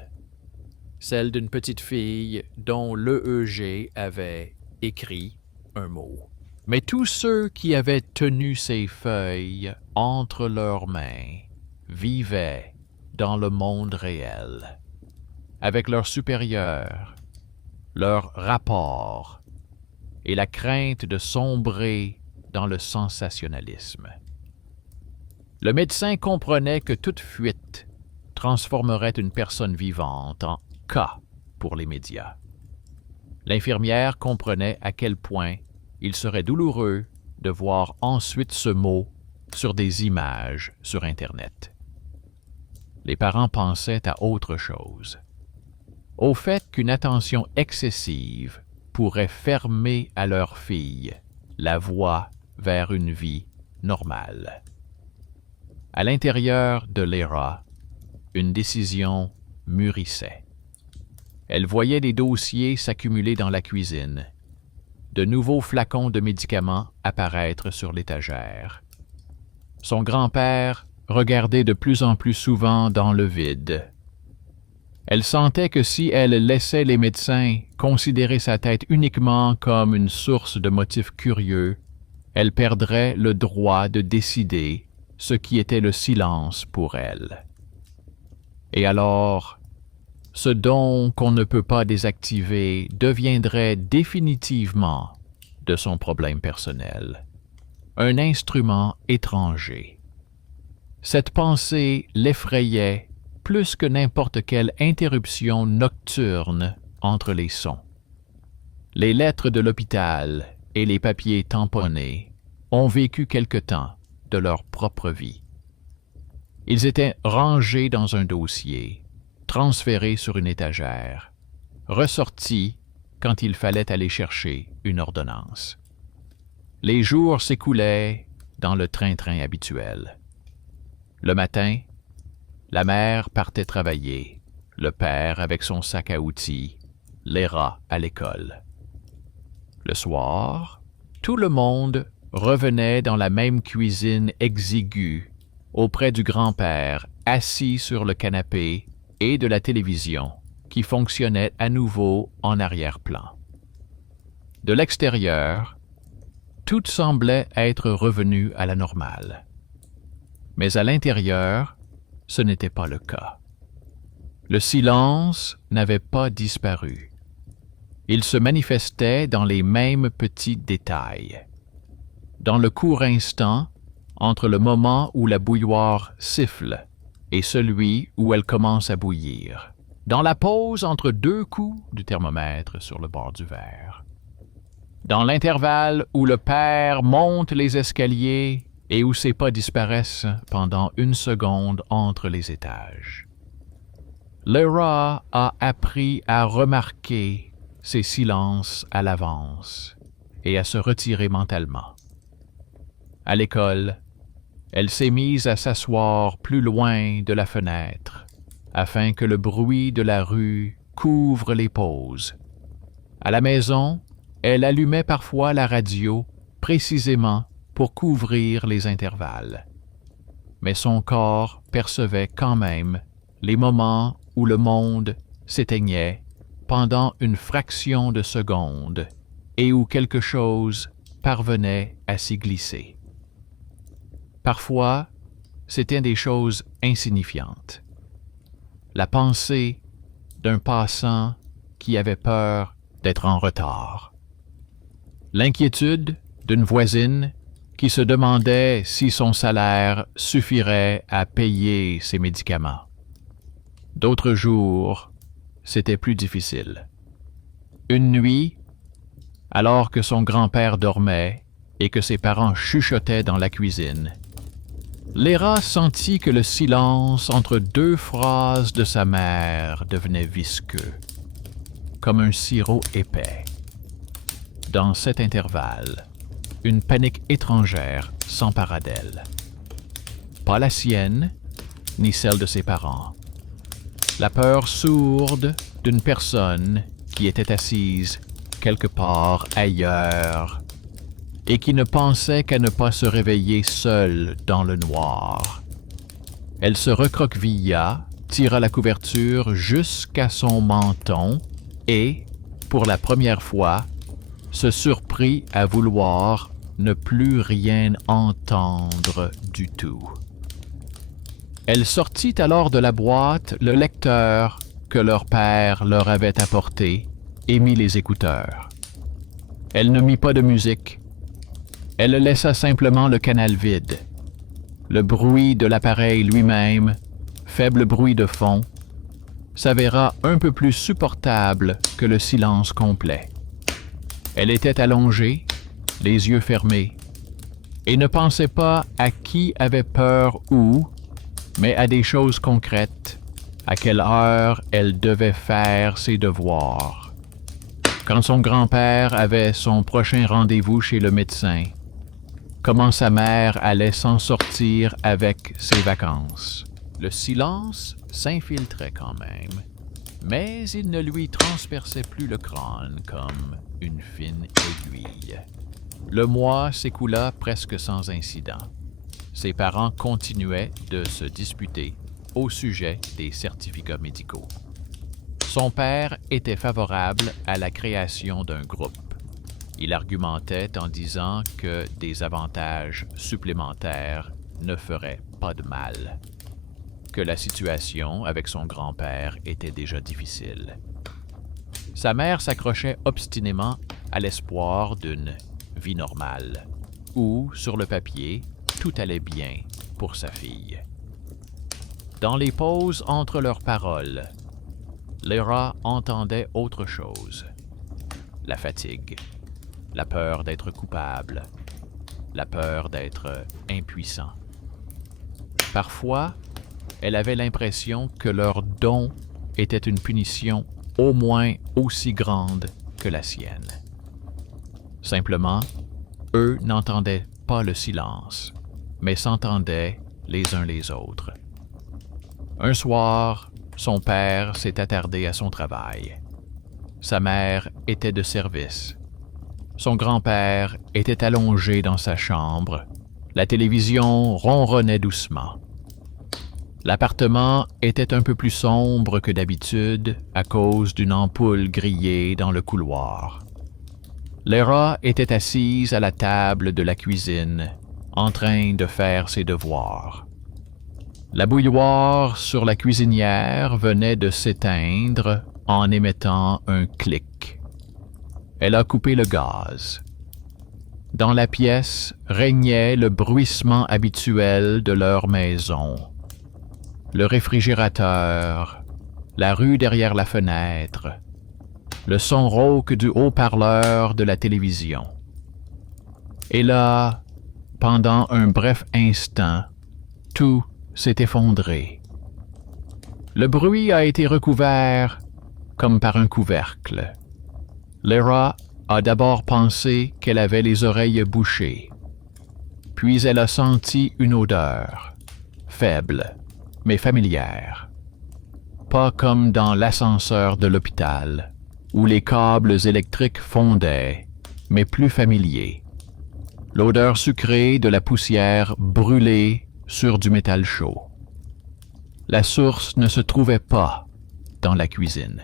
celle d'une petite fille dont l'EEG avait écrit un mot. Mais tous ceux qui avaient tenu ces feuilles entre leurs mains vivaient dans le monde réel, avec leurs supérieurs, leurs rapports et la crainte de sombrer dans le sensationnalisme. Le médecin comprenait que toute fuite transformerait une personne vivante en cas pour les médias. L'infirmière comprenait à quel point il serait douloureux de voir ensuite ce mot sur des images sur Internet. Les parents pensaient à autre chose, au fait qu'une attention excessive pourrait fermer à leur fille la voie vers une vie normale. À l'intérieur de Lyra, une décision mûrissait. Elle voyait les dossiers s'accumuler dans la cuisine, de nouveaux flacons de médicaments apparaître sur l'étagère. Son grand-père regardait de plus en plus souvent dans le vide. Elle sentait que si elle laissait les médecins considérer sa tête uniquement comme une source de motifs curieux, elle perdrait le droit de décider ce qui était le silence pour elle. Et alors, ce don qu'on ne peut pas désactiver deviendrait définitivement de son problème personnel, un instrument étranger. Cette pensée l'effrayait plus que n'importe quelle interruption nocturne entre les sons. Les lettres de l'hôpital et les papiers tamponnés ont vécu quelque temps de leur propre vie. Ils étaient rangés dans un dossier, transférés sur une étagère, ressortis quand il fallait aller chercher une ordonnance. Les jours s'écoulaient dans le train-train habituel. Le matin, la mère partait travailler, le père avec son sac à outils, Lyra à l'école. Le soir, tout le monde revenait dans la même cuisine exiguë, auprès du grand-père, assis sur le canapé, et de la télévision, qui fonctionnait à nouveau en arrière-plan. De l'extérieur, tout semblait être revenu à la normale. Mais à l'intérieur, ce n'était pas le cas. Le silence n'avait pas disparu. Il se manifestait dans les mêmes petits détails. Dans le court instant, entre le moment où la bouilloire siffle et celui où elle commence à bouillir, dans la pause entre deux coups du thermomètre sur le bord du verre, dans l'intervalle où le père monte les escaliers et où ses pas disparaissent pendant une seconde entre les étages. Lyra a appris à remarquer ces silences à l'avance et à se retirer mentalement. À l'école, elle s'est mise à s'asseoir plus loin de la fenêtre, afin que le bruit de la rue couvre les pauses. À la maison, elle allumait parfois la radio précisément pour couvrir les intervalles. Mais son corps percevait quand même les moments où le monde s'éteignait pendant une fraction de seconde et où quelque chose parvenait à s'y glisser. Parfois, c'étaient des choses insignifiantes. La pensée d'un passant qui avait peur d'être en retard. L'inquiétude d'une voisine qui se demandait si son salaire suffirait à payer ses médicaments. D'autres jours, c'était plus difficile. Une nuit, alors que son grand-père dormait et que ses parents chuchotaient dans la cuisine, Lyra sentit que le silence entre deux phrases de sa mère devenait visqueux, comme un sirop épais. Dans cet intervalle, une panique étrangère s'empara d'elle. pas la sienne, ni celle de ses parents. La peur sourde d'une personne qui était assise quelque part ailleurs et qui ne pensait qu'à ne pas se réveiller seule dans le noir. Elle se recroquevilla, tira la couverture jusqu'à son menton et, pour la première fois, se surprit à vouloir ne plus rien entendre du tout. Elle sortit alors de la boîte le lecteur que leur père leur avait apporté et mit les écouteurs. Elle ne mit pas de musique. Elle laissa simplement le canal vide. Le bruit de l'appareil lui-même, faible bruit de fond, s'avéra un peu plus supportable que le silence complet. Elle était allongée, les yeux fermés, et ne pensait pas à qui avait peur où, mais à des choses concrètes, à quelle heure elle devait faire ses devoirs. Quand son grand-père avait son prochain rendez-vous chez le médecin, comment sa mère allait s'en sortir avec ses vacances. Le silence s'infiltrait quand même, mais il ne lui transperçait plus le crâne comme une fine aiguille. Le mois s'écoula presque sans incident. Ses parents continuaient de se disputer au sujet des certificats médicaux. Son père était favorable à la création d'un groupe. Il argumentait en disant que des avantages supplémentaires ne feraient pas de mal, que la situation avec son grand-père était déjà difficile. Sa mère s'accrochait obstinément à l'espoir d'une vie normale, où, sur le papier, tout allait bien pour sa fille. Dans les pauses entre leurs paroles, Lyra entendait autre chose. La fatigue, la peur d'être coupable, la peur d'être impuissant. Parfois, elle avait l'impression que leur don était une punition au moins aussi grande que la sienne. Simplement, eux n'entendaient pas le silence, mais s'entendaient les uns les autres. Un soir, son père s'est attardé à son travail. Sa mère était de service. Son grand-père était allongé dans sa chambre. La télévision ronronnait doucement. L'appartement était un peu plus sombre que d'habitude à cause d'une ampoule grillée dans le couloir. Lyra était assise à la table de la cuisine, en train de faire ses devoirs. La bouilloire sur la cuisinière venait de s'éteindre en émettant un clic. Elle a coupé le gaz. Dans la pièce régnait le bruissement habituel de leur maison. Le réfrigérateur, la rue derrière la fenêtre, le son rauque du haut-parleur de la télévision. Et là, pendant un bref instant, tout s'est effondré. Le bruit a été recouvert comme par un couvercle. Lyra a d'abord pensé qu'elle avait les oreilles bouchées. Puis elle a senti une odeur, faible, mais familière. Pas comme dans l'ascenseur de l'hôpital, où les câbles électriques fondaient, mais plus familier. L'odeur sucrée de la poussière brûlée sur du métal chaud. La source ne se trouvait pas dans la cuisine.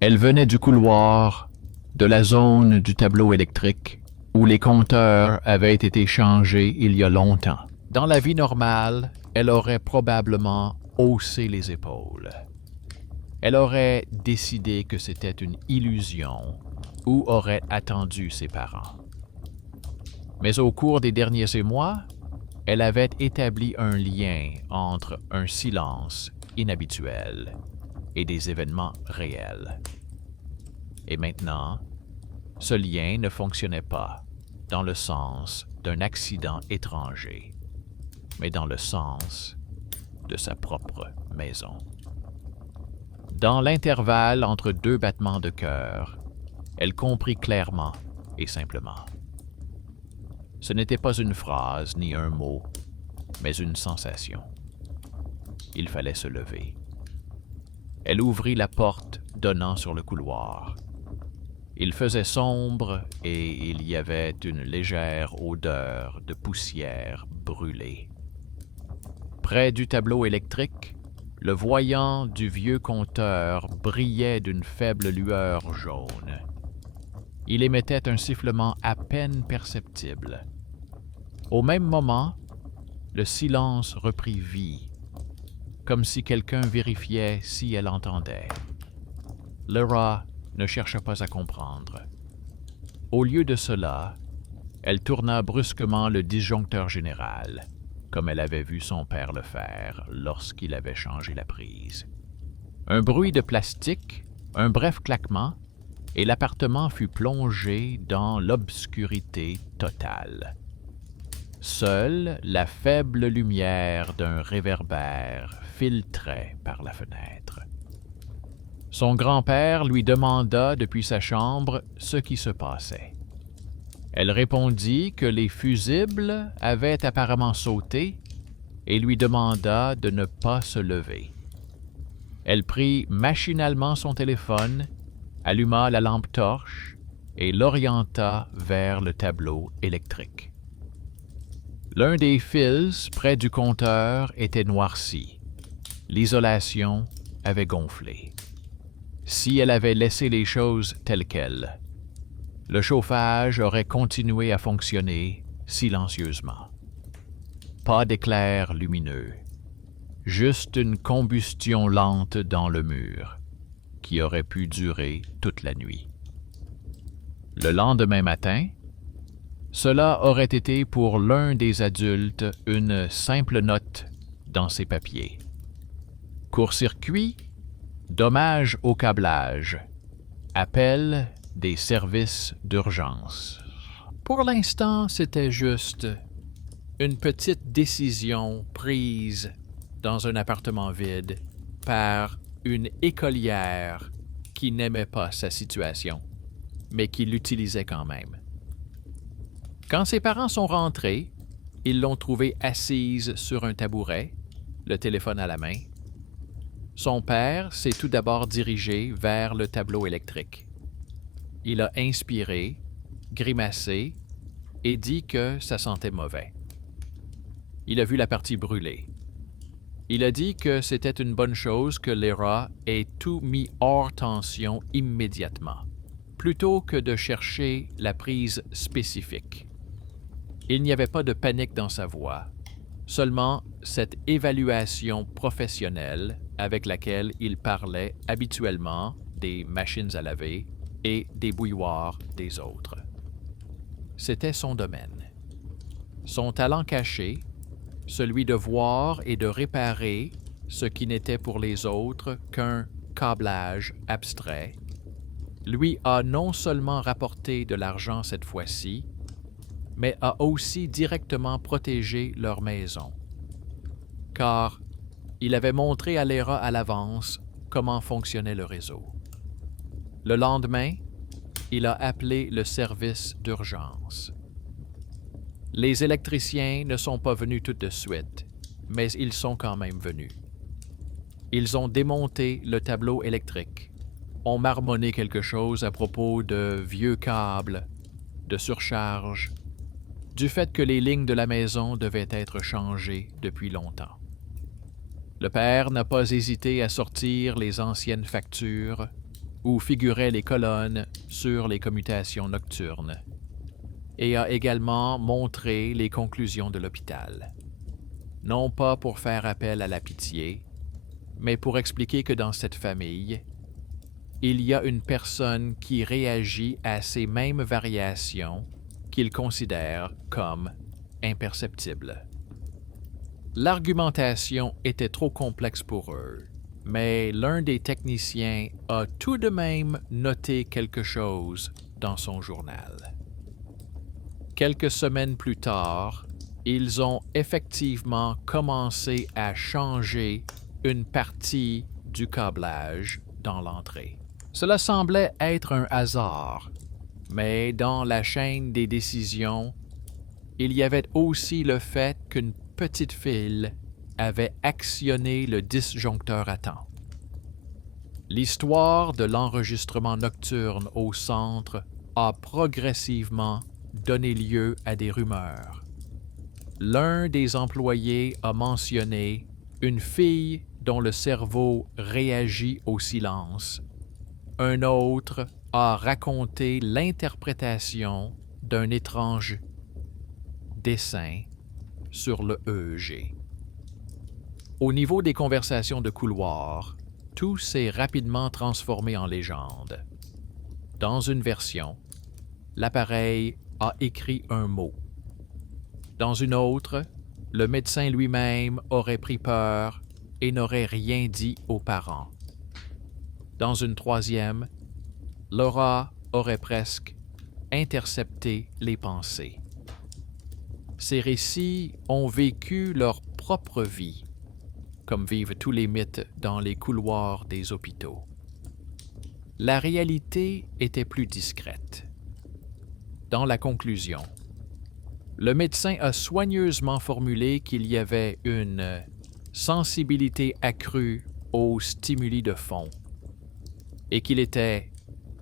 Elle venait du couloir, de la zone du tableau électrique, où les compteurs avaient été changés il y a longtemps. Dans la vie normale, elle aurait probablement haussé les épaules. Elle aurait décidé que c'était une illusion ou aurait attendu ses parents. Mais au cours des derniers émois, elle avait établi un lien entre un silence inhabituel et des événements réels. Et maintenant, ce lien ne fonctionnait pas dans le sens d'un accident étranger, mais dans le sens de sa propre maison. Dans l'intervalle entre deux battements de cœur, elle comprit clairement et simplement. Ce n'était pas une phrase ni un mot, mais une sensation. Il fallait se lever. Elle ouvrit la porte donnant sur le couloir. Il faisait sombre et il y avait une légère odeur de poussière brûlée. Près du tableau électrique, le voyant du vieux compteur brillait d'une faible lueur jaune. Il émettait un sifflement à peine perceptible. Au même moment, le silence reprit vie, comme si quelqu'un vérifiait si elle entendait. Lyra ne chercha pas à comprendre. Au lieu de cela, elle tourna brusquement le disjoncteur général, comme elle avait vu son père le faire lorsqu'il avait changé la prise. Un bruit de plastique, un bref claquement, et l'appartement fut plongé dans l'obscurité totale. Seule la faible lumière d'un réverbère filtrait par la fenêtre. Son grand-père lui demanda depuis sa chambre ce qui se passait. Elle répondit que les fusibles avaient apparemment sauté et lui demanda de ne pas se lever. Elle prit machinalement son téléphone, alluma la lampe torche et l'orienta vers le tableau électrique. L'un des fils près du compteur était noirci. L'isolation avait gonflé. Si elle avait laissé les choses telles quelles, le chauffage aurait continué à fonctionner silencieusement. Pas d'éclair lumineux, juste une combustion lente dans le mur, qui aurait pu durer toute la nuit. Le lendemain matin, cela aurait été pour l'un des adultes une simple note dans ses papiers. Court-circuit, dommage au câblage, appel des services d'urgence. Pour l'instant, c'était juste une petite décision prise dans un appartement vide par une écolière qui n'aimait pas sa situation, mais qui l'utilisait quand même. Quand ses parents sont rentrés, ils l'ont trouvée assise sur un tabouret, le téléphone à la main. Son père s'est tout d'abord dirigé vers le tableau électrique. Il a inspiré, grimacé et dit que ça sentait mauvais. Il a vu la partie brûlée. Il a dit que c'était une bonne chose que Lyra ait tout mis hors tension immédiatement, plutôt que de chercher la prise spécifique. Il n'y avait pas de panique dans sa voix, seulement cette évaluation professionnelle avec laquelle il parlait habituellement des machines à laver et des bouilloires des autres. C'était son domaine. Son talent caché, celui de voir et de réparer ce qui n'était pour les autres qu'un câblage abstrait, lui a non seulement rapporté de l'argent cette fois-ci, mais a aussi directement protégé leur maison. Car il avait montré à Lyra à l'avance comment fonctionnait le réseau. Le lendemain, il a appelé le service d'urgence. Les électriciens ne sont pas venus tout de suite, mais ils sont quand même venus. Ils ont démonté le tableau électrique, ont marmonné quelque chose à propos de vieux câbles, de surcharge, du fait que les lignes de la maison devaient être changées depuis longtemps. Le père n'a pas hésité à sortir les anciennes factures où figuraient les colonnes sur les commutations nocturnes et a également montré les conclusions de l'hôpital. Non pas pour faire appel à la pitié, mais pour expliquer que dans cette famille, il y a une personne qui réagit à ces mêmes variations qu'il considère comme imperceptibles. L'argumentation était trop complexe pour eux, mais l'un des techniciens a tout de même noté quelque chose dans son journal. Quelques semaines plus tard, ils ont effectivement commencé à changer une partie du câblage dans l'entrée. Cela semblait être un hasard, mais dans la chaîne des décisions, il y avait aussi le fait qu'une petite file avait actionné le disjoncteur à temps. L'histoire de l'enregistrement nocturne au centre a progressivement donné lieu à des rumeurs. L'un des employés a mentionné une fille dont le cerveau réagit au silence. Un autre a raconté l'interprétation d'un étrange dessin sur le EEG. Au niveau des conversations de couloir, tout s'est rapidement transformé en légende. Dans une version, l'appareil a écrit un mot. Dans une autre, le médecin lui-même aurait pris peur et n'aurait rien dit aux parents. Dans une troisième, Laura aurait presque intercepté les pensées. Ces récits ont vécu leur propre vie, comme vivent tous les mythes dans les couloirs des hôpitaux. La réalité était plus discrète. Dans la conclusion, le médecin a soigneusement formulé qu'il y avait une sensibilité accrue aux stimuli de fond et qu'il était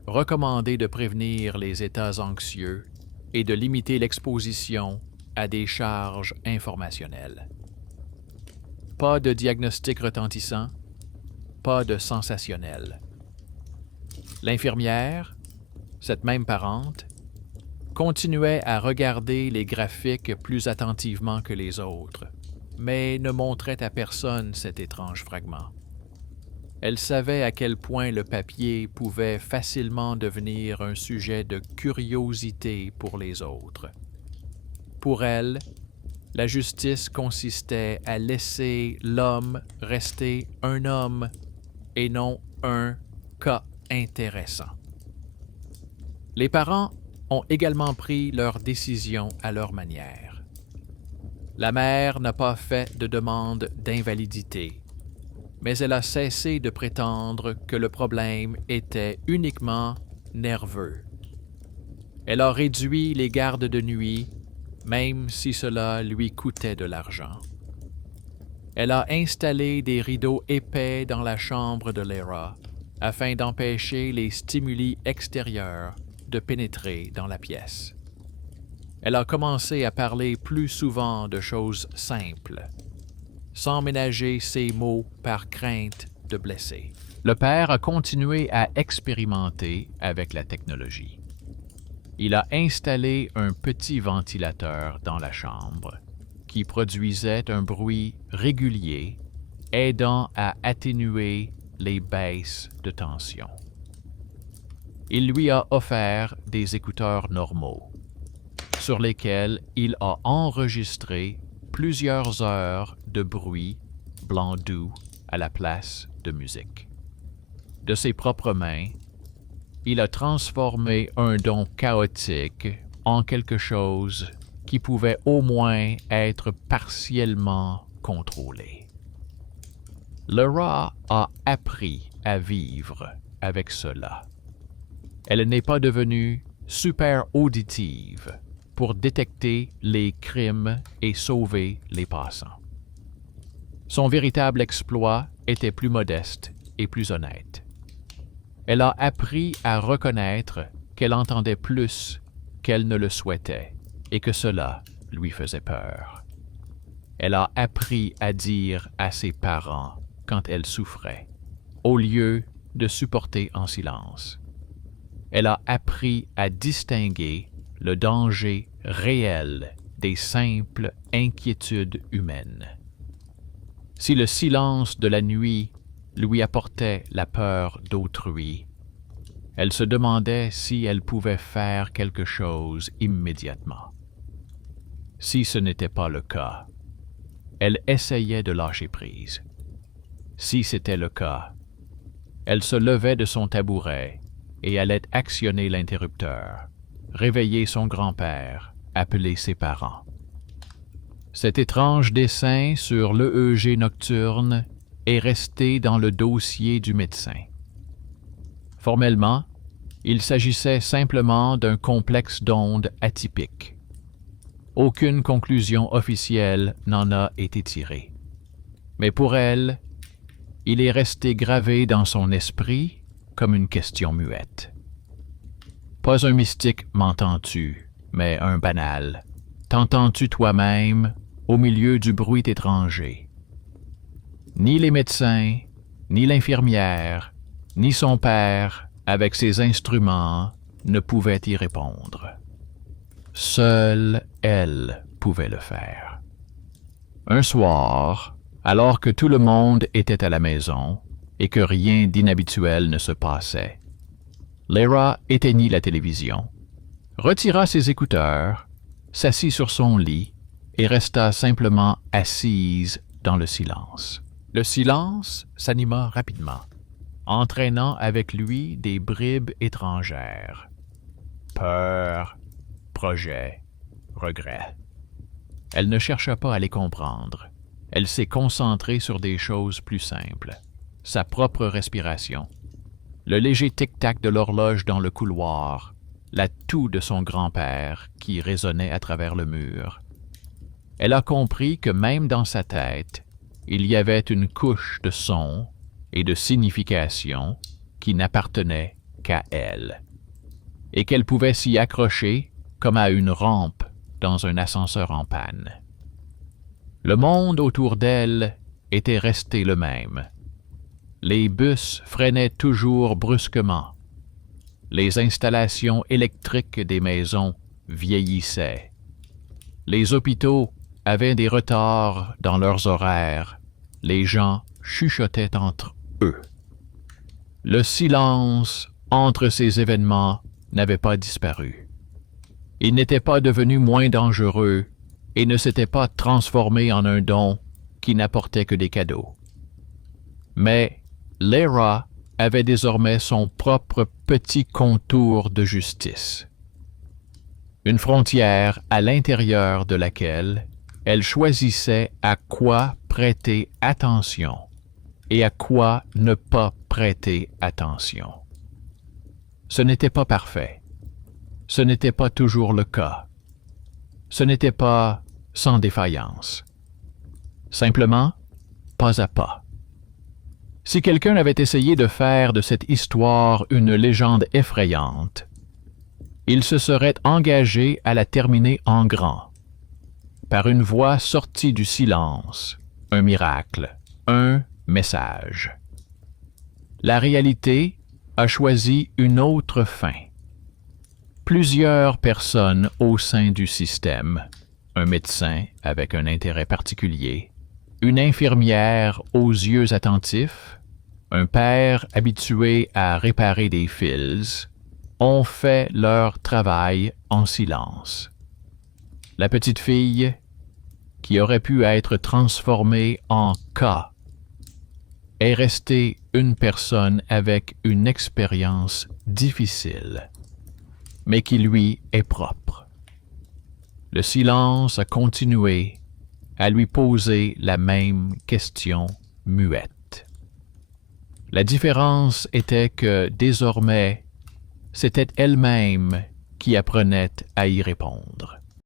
recommandé de prévenir les états anxieux et de limiter l'exposition à des charges informationnelles. Pas de diagnostic retentissant, pas de sensationnel. L'infirmière, cette même parente, continuait à regarder les graphiques plus attentivement que les autres, mais ne montrait à personne cet étrange fragment. Elle savait à quel point le papier pouvait facilement devenir un sujet de curiosité pour les autres. Pour elle, la justice consistait à laisser l'homme rester un homme et non un cas intéressant. Les parents ont également pris leurs décisions à leur manière. La mère n'a pas fait de demande d'invalidité, mais elle a cessé de prétendre que le problème était uniquement nerveux. Elle a réduit les gardes de nuit, même si cela lui coûtait de l'argent. Elle a installé des rideaux épais dans la chambre de Lara afin d'empêcher les stimuli extérieurs de pénétrer dans la pièce. Elle a commencé à parler plus souvent de choses simples, sans ménager ses mots par crainte de blesser. Le père a continué à expérimenter avec la technologie. Il a installé un petit ventilateur dans la chambre qui produisait un bruit régulier, aidant à atténuer les baisses de tension. Il lui a offert des écouteurs normaux, sur lesquels il a enregistré plusieurs heures de bruit blanc doux à la place de musique. De ses propres mains, il a transformé un don chaotique en quelque chose qui pouvait au moins être partiellement contrôlé. Lara a appris à vivre avec cela. Elle n'est pas devenue super auditive pour détecter les crimes et sauver les passants. Son véritable exploit était plus modeste et plus honnête. Elle a appris à reconnaître qu'elle entendait plus qu'elle ne le souhaitait et que cela lui faisait peur. Elle a appris à dire à ses parents quand elle souffrait, au lieu de supporter en silence. Elle a appris à distinguer le danger réel des simples inquiétudes humaines. Si le silence de la nuit lui apportait la peur d'autrui, elle se demandait si elle pouvait faire quelque chose immédiatement. Si ce n'était pas le cas, elle essayait de lâcher prise. Si c'était le cas, elle se levait de son tabouret et allait actionner l'interrupteur, réveiller son grand-père, appeler ses parents. Cet étrange dessin sur l'EEG nocturne est resté dans le dossier du médecin. Formellement, il s'agissait simplement d'un complexe d'ondes atypique. Aucune conclusion officielle n'en a été tirée. Mais pour elle, il est resté gravé dans son esprit comme une question muette. Pas un mystique m'entends-tu, mais un banal. T'entends-tu toi-même au milieu du bruit étranger? Ni les médecins, ni l'infirmière, ni son père, avec ses instruments, ne pouvaient y répondre. Seule elle pouvait le faire. Un soir, alors que tout le monde était à la maison et que rien d'inhabituel ne se passait, Lyra éteignit la télévision, retira ses écouteurs, s'assit sur son lit et resta simplement assise dans le silence. Le silence s'anima rapidement, entraînant avec lui des bribes étrangères. Peur, projet, regret. Elle ne chercha pas à les comprendre. Elle s'est concentrée sur des choses plus simples. Sa propre respiration, le léger tic-tac de l'horloge dans le couloir, la toux de son grand-père qui résonnait à travers le mur. Elle a compris que même dans sa tête, il y avait une couche de son et de signification qui n'appartenait qu'à elle, et qu'elle pouvait s'y accrocher comme à une rampe dans un ascenseur en panne. Le monde autour d'elle était resté le même. Les bus freinaient toujours brusquement. Les installations électriques des maisons vieillissaient. Les hôpitaux avaient des retards dans leurs horaires. Les gens chuchotaient entre eux. Le silence entre ces événements n'avait pas disparu. Il n'était pas devenu moins dangereux et ne s'était pas transformé en un don qui n'apportait que des cadeaux. Mais Lyra avait désormais son propre petit contour de justice. Une frontière à l'intérieur de laquelle elle choisissait à quoi prêter attention et à quoi ne pas prêter attention. Ce n'était pas parfait. Ce n'était pas toujours le cas. Ce n'était pas sans défaillance. Simplement, pas à pas. Si quelqu'un avait essayé de faire de cette histoire une légende effrayante, il se serait engagé à la terminer en grand, par une voix sortie du silence, un miracle, un message. La réalité a choisi une autre fin. Plusieurs personnes au sein du système, un médecin avec un intérêt particulier, une infirmière aux yeux attentifs, un père habitué à réparer des fils, ont fait leur travail en silence. La petite fille, qui aurait pu être transformée en cas, est restée une personne avec une expérience difficile, mais qui lui est propre. Le silence a continué à lui poser la même question muette. La différence était que, désormais, c'était elle-même qui apprenait à y répondre.